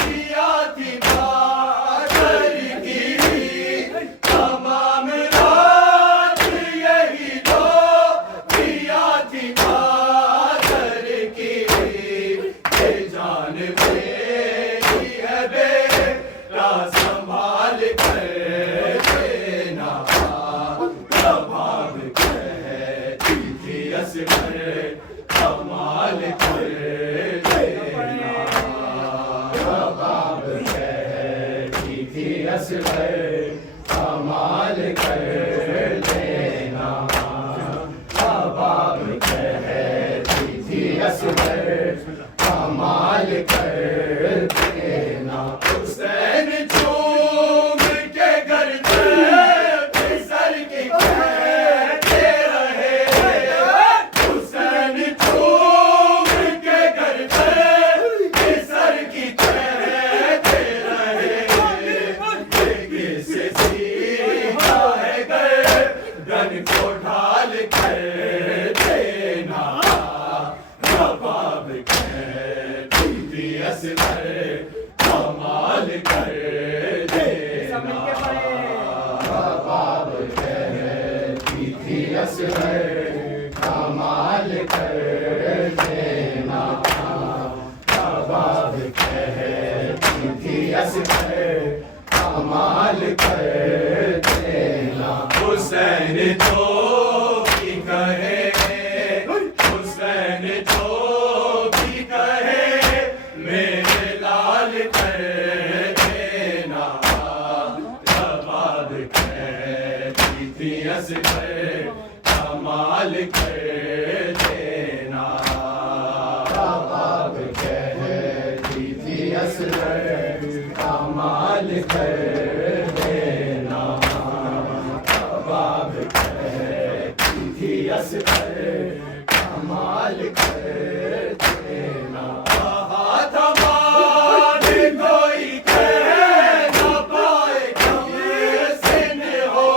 दिया थी बादल की तमाम रात यही दो दिया थी बादल की ये जान मेरी है बेटा संभाल कर देना कबाब कहती थी असगर कमाल कर देना कबाब कहती थी असगर कमाल कर देना कबाब कहती थी असगर कमाल कर देना हुसैन चूम के घर सर की कहते रहे हुसैन चूम के घर सर की कहते रहे किससे सीखा है गर्दन को ढाल कर देना कबाब कहती थी असगर कमाल कर देना कबाब कहती थी असगर कमाल कर देना कबाब कहती थी असगर कमाल कर देना हुसैन जो भी कहे हुसैन जो भी कहे मेरे लाल कर देना कबाब कहती थी असगर कमाल कर देना कबाब कहती थी असगर कमाल कर देना कबाब कहती थी असगर कमाल कर देना हाथ हमारे कोई कह न पाए कैसे न हो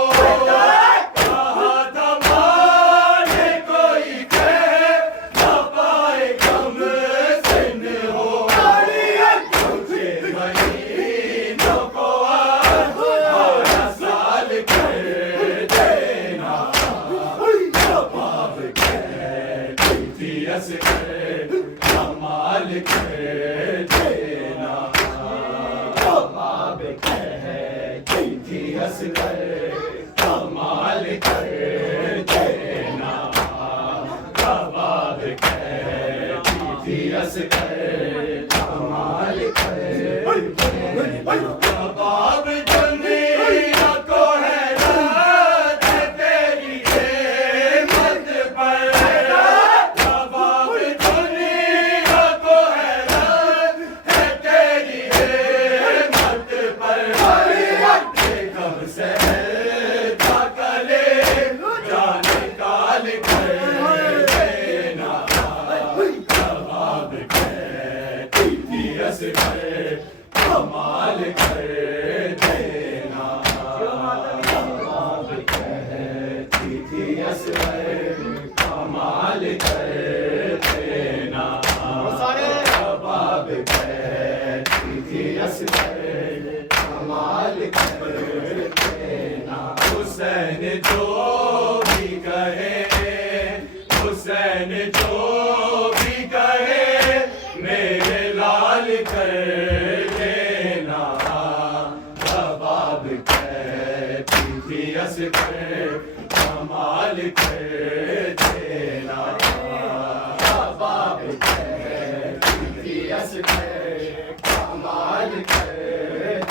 हाथ हमारे कोई कह न पाए कैसे न हो मुझे महीनों को आधा साल कर देना कबाब कहती थी असगर कमाल कर देना कबाब कहती थी असगर कमाल कर देना कबाब कहती थी असगर कमाल कर देना कबाब दुनिया को हैरत है तेरी हिम्मत पर कबाब दुनिया को हैरत है तेरी हिम्मत पर कब से कले जान काल कर देना कबाब कहती थी असगर कमाल कर देना कबाब कहती थी असगर कमाल कर देना कबाब कहती थी असगर कमाल कर देना हुसैन जो भी कहे हुसैन जो भी कहे मेरे लाल कर देना, कबाब कहती थी असगर कमाल कर देना, कबाब कहती थी असगर कमाल कर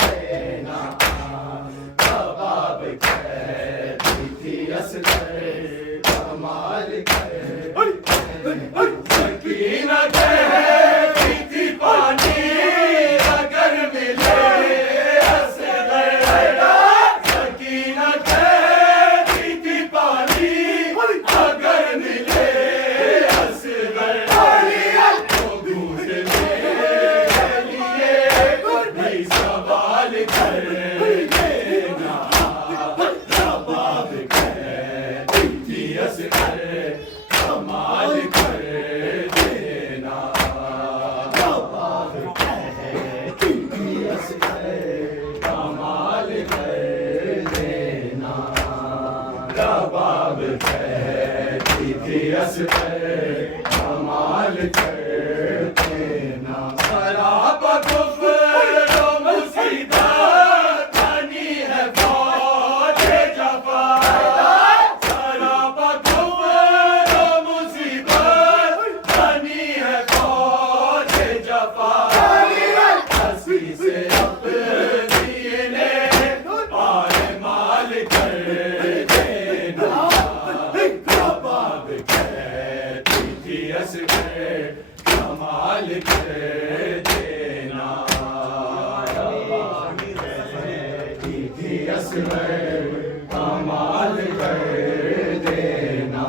देना, कबाब कहती थी असगर कमाल कर सकीना कहती थी पानी अगर मिले असगर, सकीना कहती थी पानी अगर मिले असगर, तो घूट मेरे लिए नहीं सवाल कर देना, कबाब कहती थी असगर कमाल कर देना, कबाब कहती थी असगर कमाल कर देना, कबाब कहती थी असगर कमाल कर देना। सराबा कुफ्र मुसीबत बनी है फौज जफा, सराबा कुफ्र मुसीबत बनी है फौज जफा, हंसी से अपनी ने पार माल कर देना, कबाब कहती थी असगर कमाल कर देना, कबाब कहती थी असगर कमाल कर देना,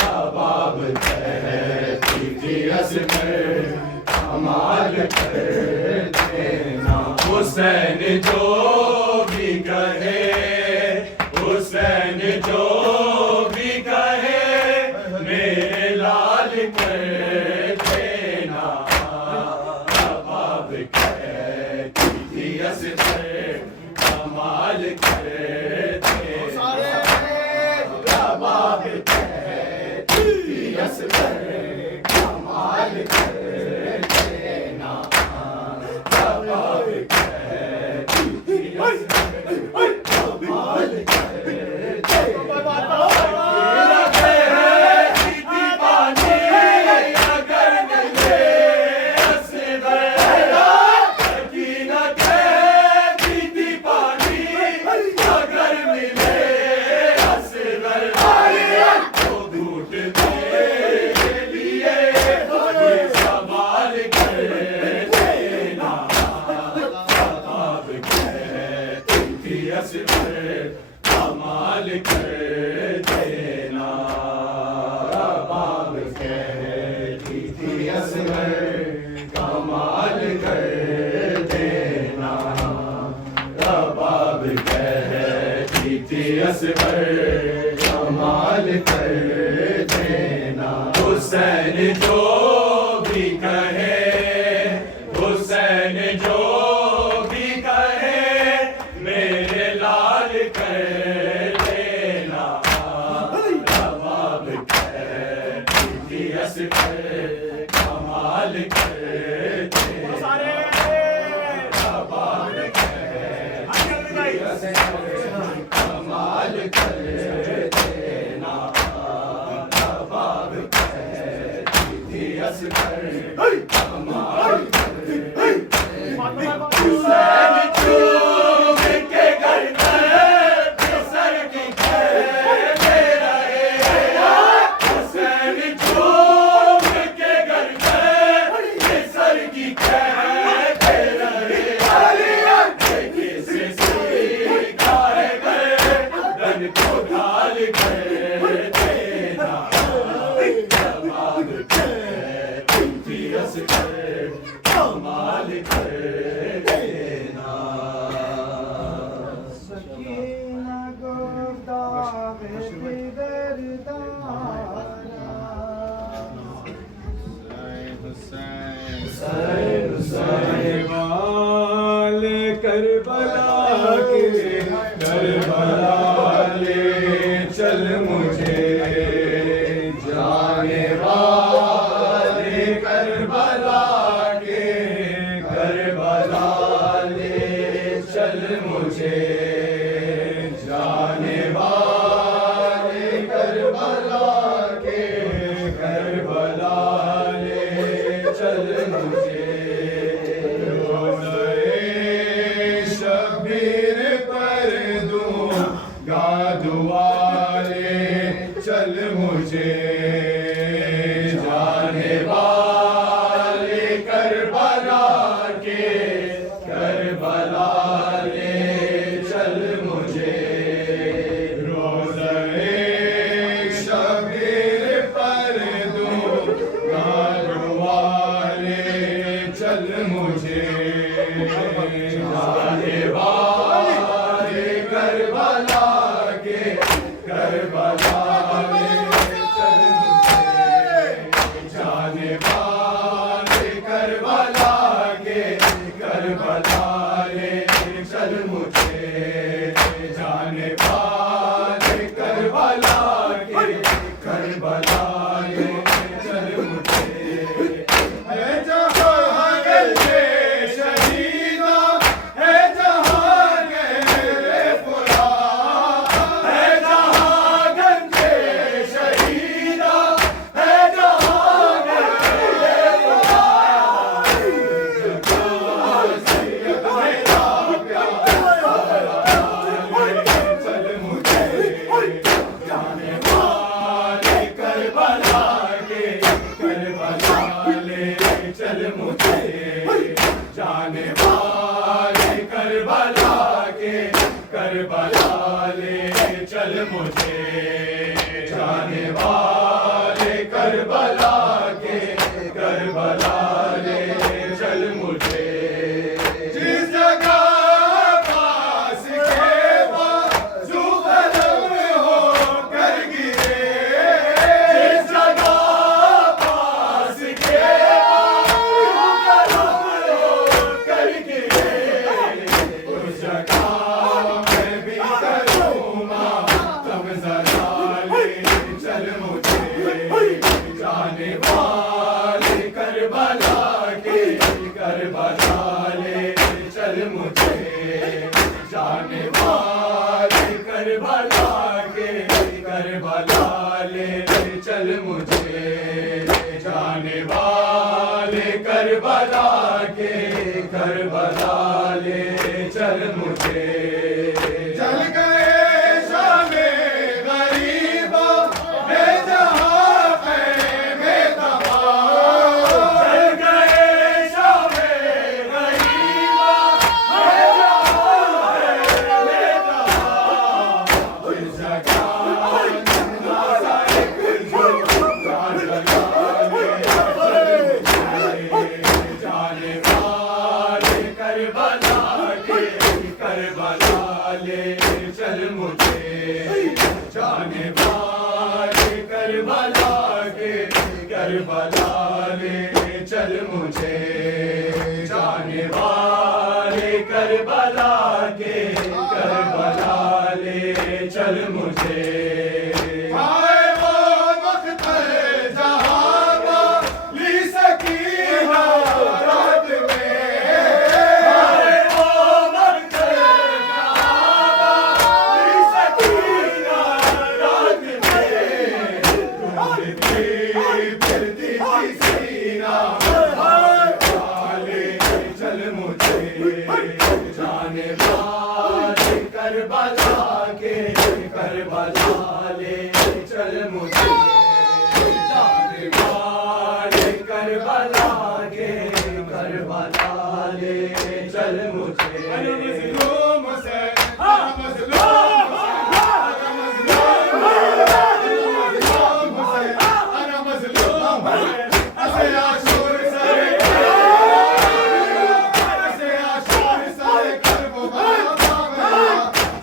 कबाब कहती थी असगर कमाल कर देना। हुसैन जो भी कहे, हुसैन जो भी कहे मेरे लाल कर देना, कबाब कहती थी असगर कमाल कर देना, कबाब कहती थी असगर कमाल कर देना, कबाब कहती थी असगर कमाल कर देना। कमाल कर देना, कबाब कहती थी असगर कमाल कर देना, कबाब कहती थी असगर कमाल कर देना। हुसैन जो भी कहे, हुसैन जो भी कहे मेरे लाल कर देना, कबाब कहती थी असगर कमाल कर देना, कबाब कहती थी असगर कमाल कर देना, कबाब कहती थी असगर कमाल कर देना। हुसैन चूम के घर पर सर की खेले रहे, हुसैन चूम के घर पर सर की खेले रहे, किसी सीखा है गर्दन को ढाल कर देना, कबाब कहती थी असगर कमाल कर देना। सकीना गोदावे हुसैन साहिबाल करबला के, करबला ले चल मुझे जाने जाने वाले करबला के करबला ले चल मुझे, जाने वाले करबला के करबला ले चल मुझे, रोज़े शबीर पर दूं गादुआले चल मुझे, जाने वाले करबला के करबला ले चल मुझे, रोज़े शबीर पर दूं गादुआले चल मुझे, जाने वाले करबला के करबला ले चल मुझे, जाने वाले करबला के करबला ले चल मुझे, जाने वाले करबला के करबला ले चल मुझे, है जहाँ गए शहीदा, है जहाँ गए फुरात, है जहाँ गए शहीदा, है जहाँ गए फुरात, मेरा प्यार चल मुझे, जाने वाले करबला के करबला ले चल मुझे, जाने वाले करबला के करबला ले चल मुझे, जाने वाले करबला के करबला ले चल मुझे, जिस जगह पास के बाजू कलम हो कर गिरे, जिस जगह पास के बाजू कलम हो कर गिरे, उस जगह मैं भी करूँगा तब जरा ले चल मुझे, जाने वाले करबला के करबला ले चल मुझे, जाने वाले करबला के करबला ले चल मुझे, जाने वाले करबला के करबला ले चल मुझे, चल गए शामे गरीबा, है जहाँ ख़ैमे तबा, चल गए शामे गरीबा, है जहाँ ख़ैमे तबा, इस जगह नज़ारा एक जुगाड़ लगा ले जाने वाले करबला के करबला ले चल मुझे, जाने वाले करबला के करबला ले चल मुझे, जाने वाले करबला के करबला ले चल मुझे, आए वो वक्त जहाँ वाली सकीना रात में, आए वो वक्त जहाँ वाली सकीना रात में, ढूंढती फिरती सीना वाले चल मुझे, जाने वाले करबला के करबला ले चल मुझे, जाने वाले करबला के करबला ले चल मुझे, मज़लूम से मज़लूम मज़लूम ऐसे आशूर सरे ऐसे आशूर सरे करबो बाबा,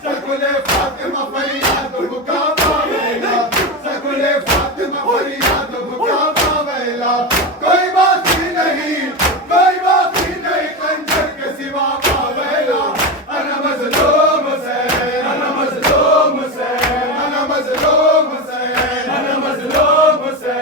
सकुले फातिमा फरियाद बुका पावेला, सकुले फातिमा फरियाद बुका पावेला, कोई बाकी नहीं कंजर के सिवा पावेला, अना मज़लूम से अना मज़लूम से अना मज़लूम से अना मज़लूम से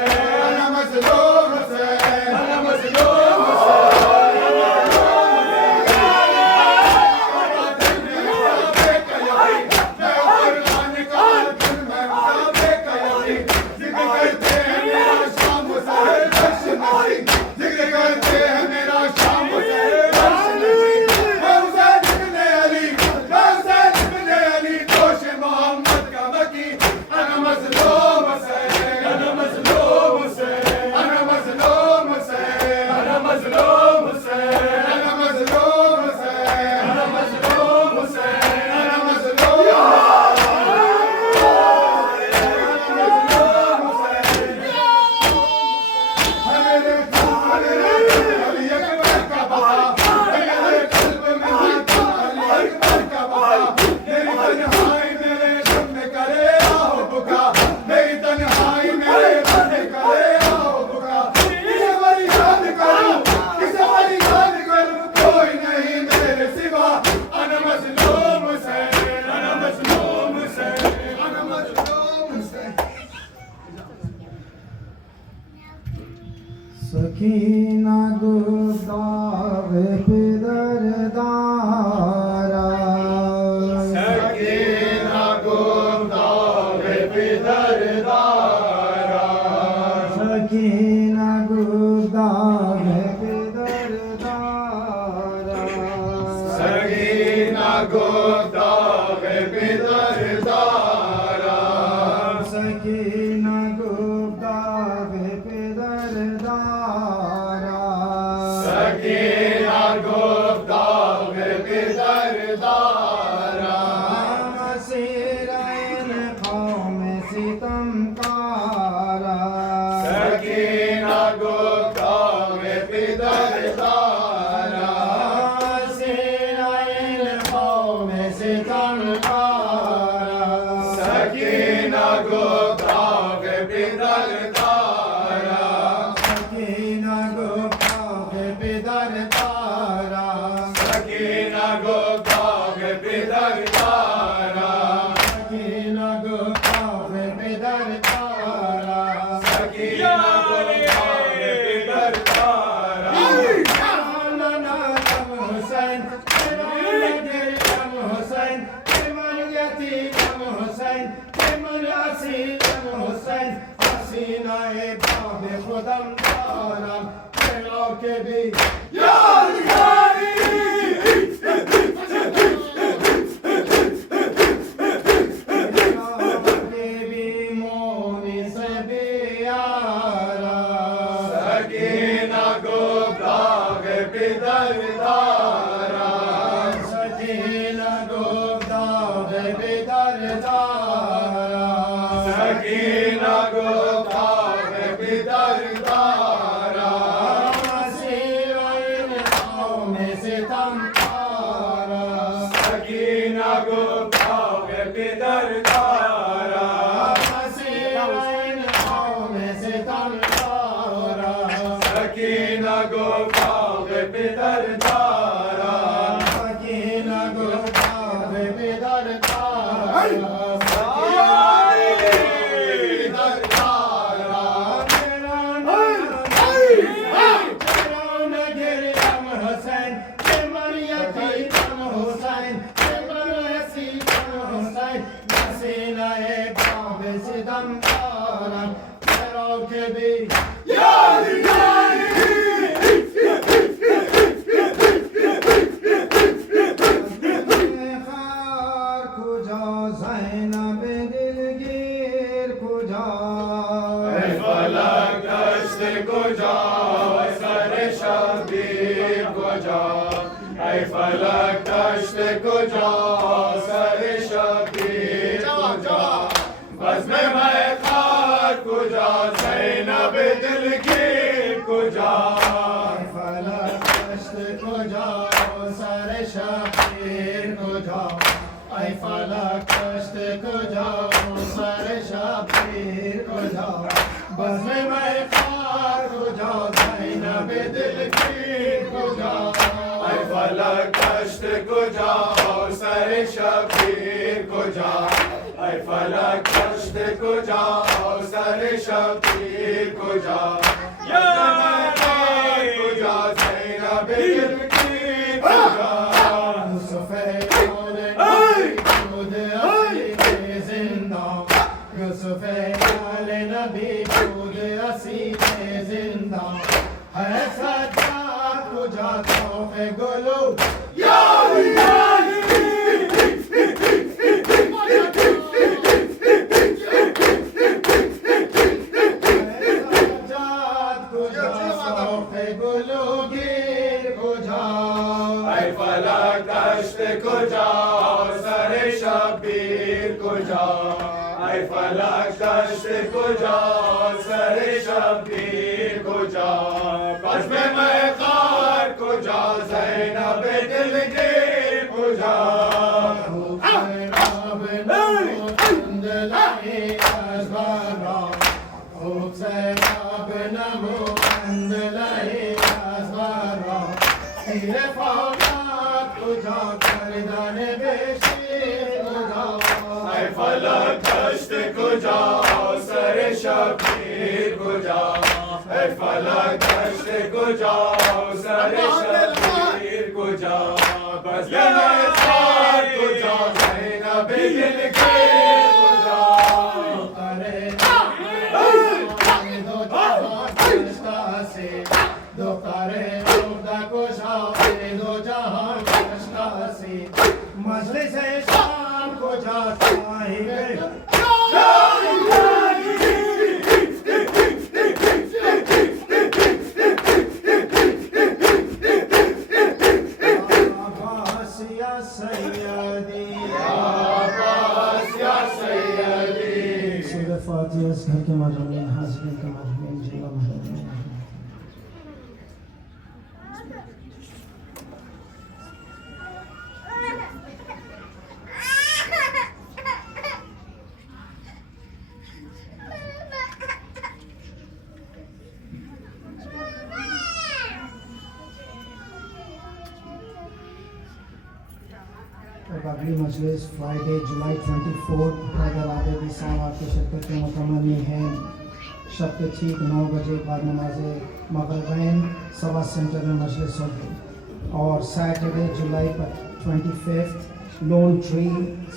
सकीना गुफ्ताब पिदर दारा सकीना गुफ्ताब पिदर दारा सकीना गुफ्ताब पिदर दारा सकीना गुफ्ताब पिदर दारा सकीना गुफ्ताब पिदर दारा सकीना गुफ्ताब पिदर दारा मसीराइन कौम सितमकारा सकीना गुफ्ताब पिदर दारा मसीराइन कौम सितमकारा सकीना गुफ्ताब पिदर दारा सकीना गुफ्ताब पिदर तारा सकीना गुफ्ताब पिदर दारा सकीना गुफ्ताब पिदर तारा सकीना गुफ्ताब पिदर दारा नाना तम हुसैन तम हुसैन मन यतीम हुसैन मन असीम हुसैन हसीनाए बाब खुदम तारा तेरा के भी के भी मोनी से बियारा सकीना गुफ्ताब पिदर दारा सकीना गुफ्ताब पिदर तारा सकीना गुफ्ताब पिदर दारा मसीराइन कौम सितम तारा सकीना गुफ्ताब पिदर दारा मसीराइन कौम सितम तारा सकीना गुफ्ताब पिदर दारा सकीना गुफ्ताब पिदर तारा पिदर दारा ज़ैनब दिलगीर कुजा फलक दश्त को जाओ सर शबीर को जाओ ऐ फलक दश्त को जाओ सर शबीर को जाओ बस में मैं खार को जा ज़ैनब दिलगीर को जाओ फलक दश्त को जाओ सर शबीर को जाओ ऐ फलक दश्त को जाओ सर शबीर को जाओ बस में मैं खार को जाओ ज़ैनब दिलगीर को जाओ ऐ फलक दश्त को जाओ सर शबीर को जाओ ऐ फलक दश्त को जाओ सर शबीर को जाओ या को जा ज़ैनब दिलगीर को जाओ नबी खुद असीम जिंदा है सज्जाद को जाता है गुलो सज्जाद को जाता है गुलो गिर को जाओ ऐ फलक दश्त को जाओ सर शबीर को जाओ ऐ फलक दश्त को जाओ सर शबीर को जाओ बस में मैं खार को जाओ ज़ैनब दिलगीर को जाओ ऐ फलक दश्त को जाओ सर शबीर को जाओ ऐ फलक दश्त को जाओ, सरे शबीर को जाओ, बस नज़ार को जाओ, ज़ैनब दिल के को जाओ। दो करे रोदा को शाफे दो जहान कष्टा से मजलिस शाम को जाता है फातिहा घर के मजमून हाजिर के मजमून जिला महमूद अगली मजलिस फ्राइडे जुलाई 24 पैदल आबेदी साहब की शिरकत के मुकम्मल में है। शब के ठीक 9 बजे बाद नमाज मगरिबैन सवा सेंटर में मजलिस होगी और सैटरडे जुलाई 25 लोन ट्री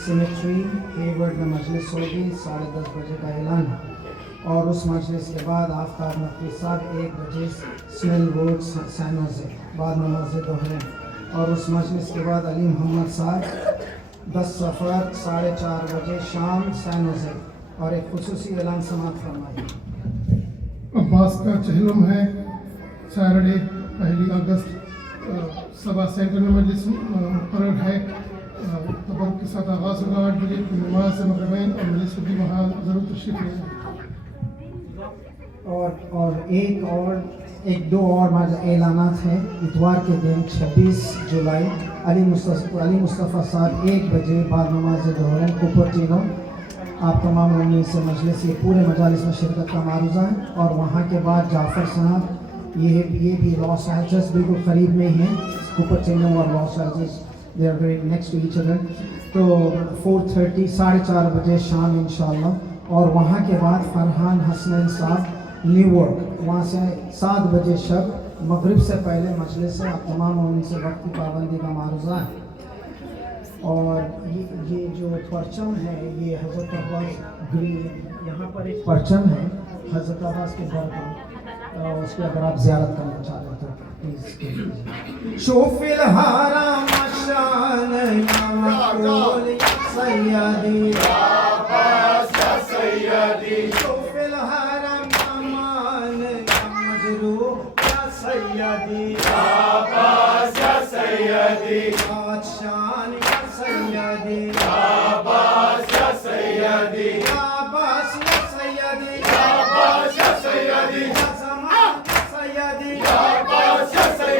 सिमेट्री हेवर्ड में मजलिस होगी 10:30 बजे का ऐलान है। और उस मजलिस के बाद आफ्ताब नकवी साहब 1 बजे स्नेल रोड सैन होज़े बाद नमाज दोहरे और उस मजलिस के बाद अली मोहम्मद साहब 10 सफ़र 4:30 बजे शाम सैन होज़े और एक खुसूसी ऐलान समाप्त फरमाइए। अब्बास का चहलम है सैटरडे 1 अगस्त सभा सेंटर में मजलिस मुकर्रर है। तबरुक के साथ आगाज़ होगा 8 बजे नमाज मगरिबैन और मजलिस होगी, वहाँ ज़रूर तशरीफ़ लें। और एक दो और ऐलानात हैं। इतवार के दिन 26 जुलाई अली मुस्तफ़ा साहब 1 बजे बाद नमाज दोहरैन कुपरटिनो आप तमाम उम्मीद से मजलिस ये पूरे मजालिस में शिरकत का मारूज़ा है। और वहाँ के बाद जाफ़र साहब ये भी लॉस एंजल्स बिल्कुल करीब में ही हैं। कुपरटिनो और Los Angeles they are very next to each other. तो 4:30 4:30 बजे शाम इंशाअल्लाह। और वहाँ के बाद फरहान हसनैन साहब न्यूयॉर्क वहाँ से 7 बजे शब मगरिब से पहले मजलिस से आप तमाम उनसे वक्त की पाबंदी का मारूज़ा है। और ये जो परचम है ये हज़रत अब्बास ग्रीन यहाँ पर एक परचम है हज़रत अब्बास के घर का, उसकी अगर आप ज़ियारत करना चाहते हो तो प्लीज़। शोफिल हरम शान सैयदी अब्बास या सैयदी, शोफिल हरम अमान मजरू या सैयदी अब्बास या सैयदी, शान या सैयदी अब्बास या सैयदी, अब्बास या सैयदी अब्बास या सैयदी, ज़मान सैयदी अब्बास या सैयदी।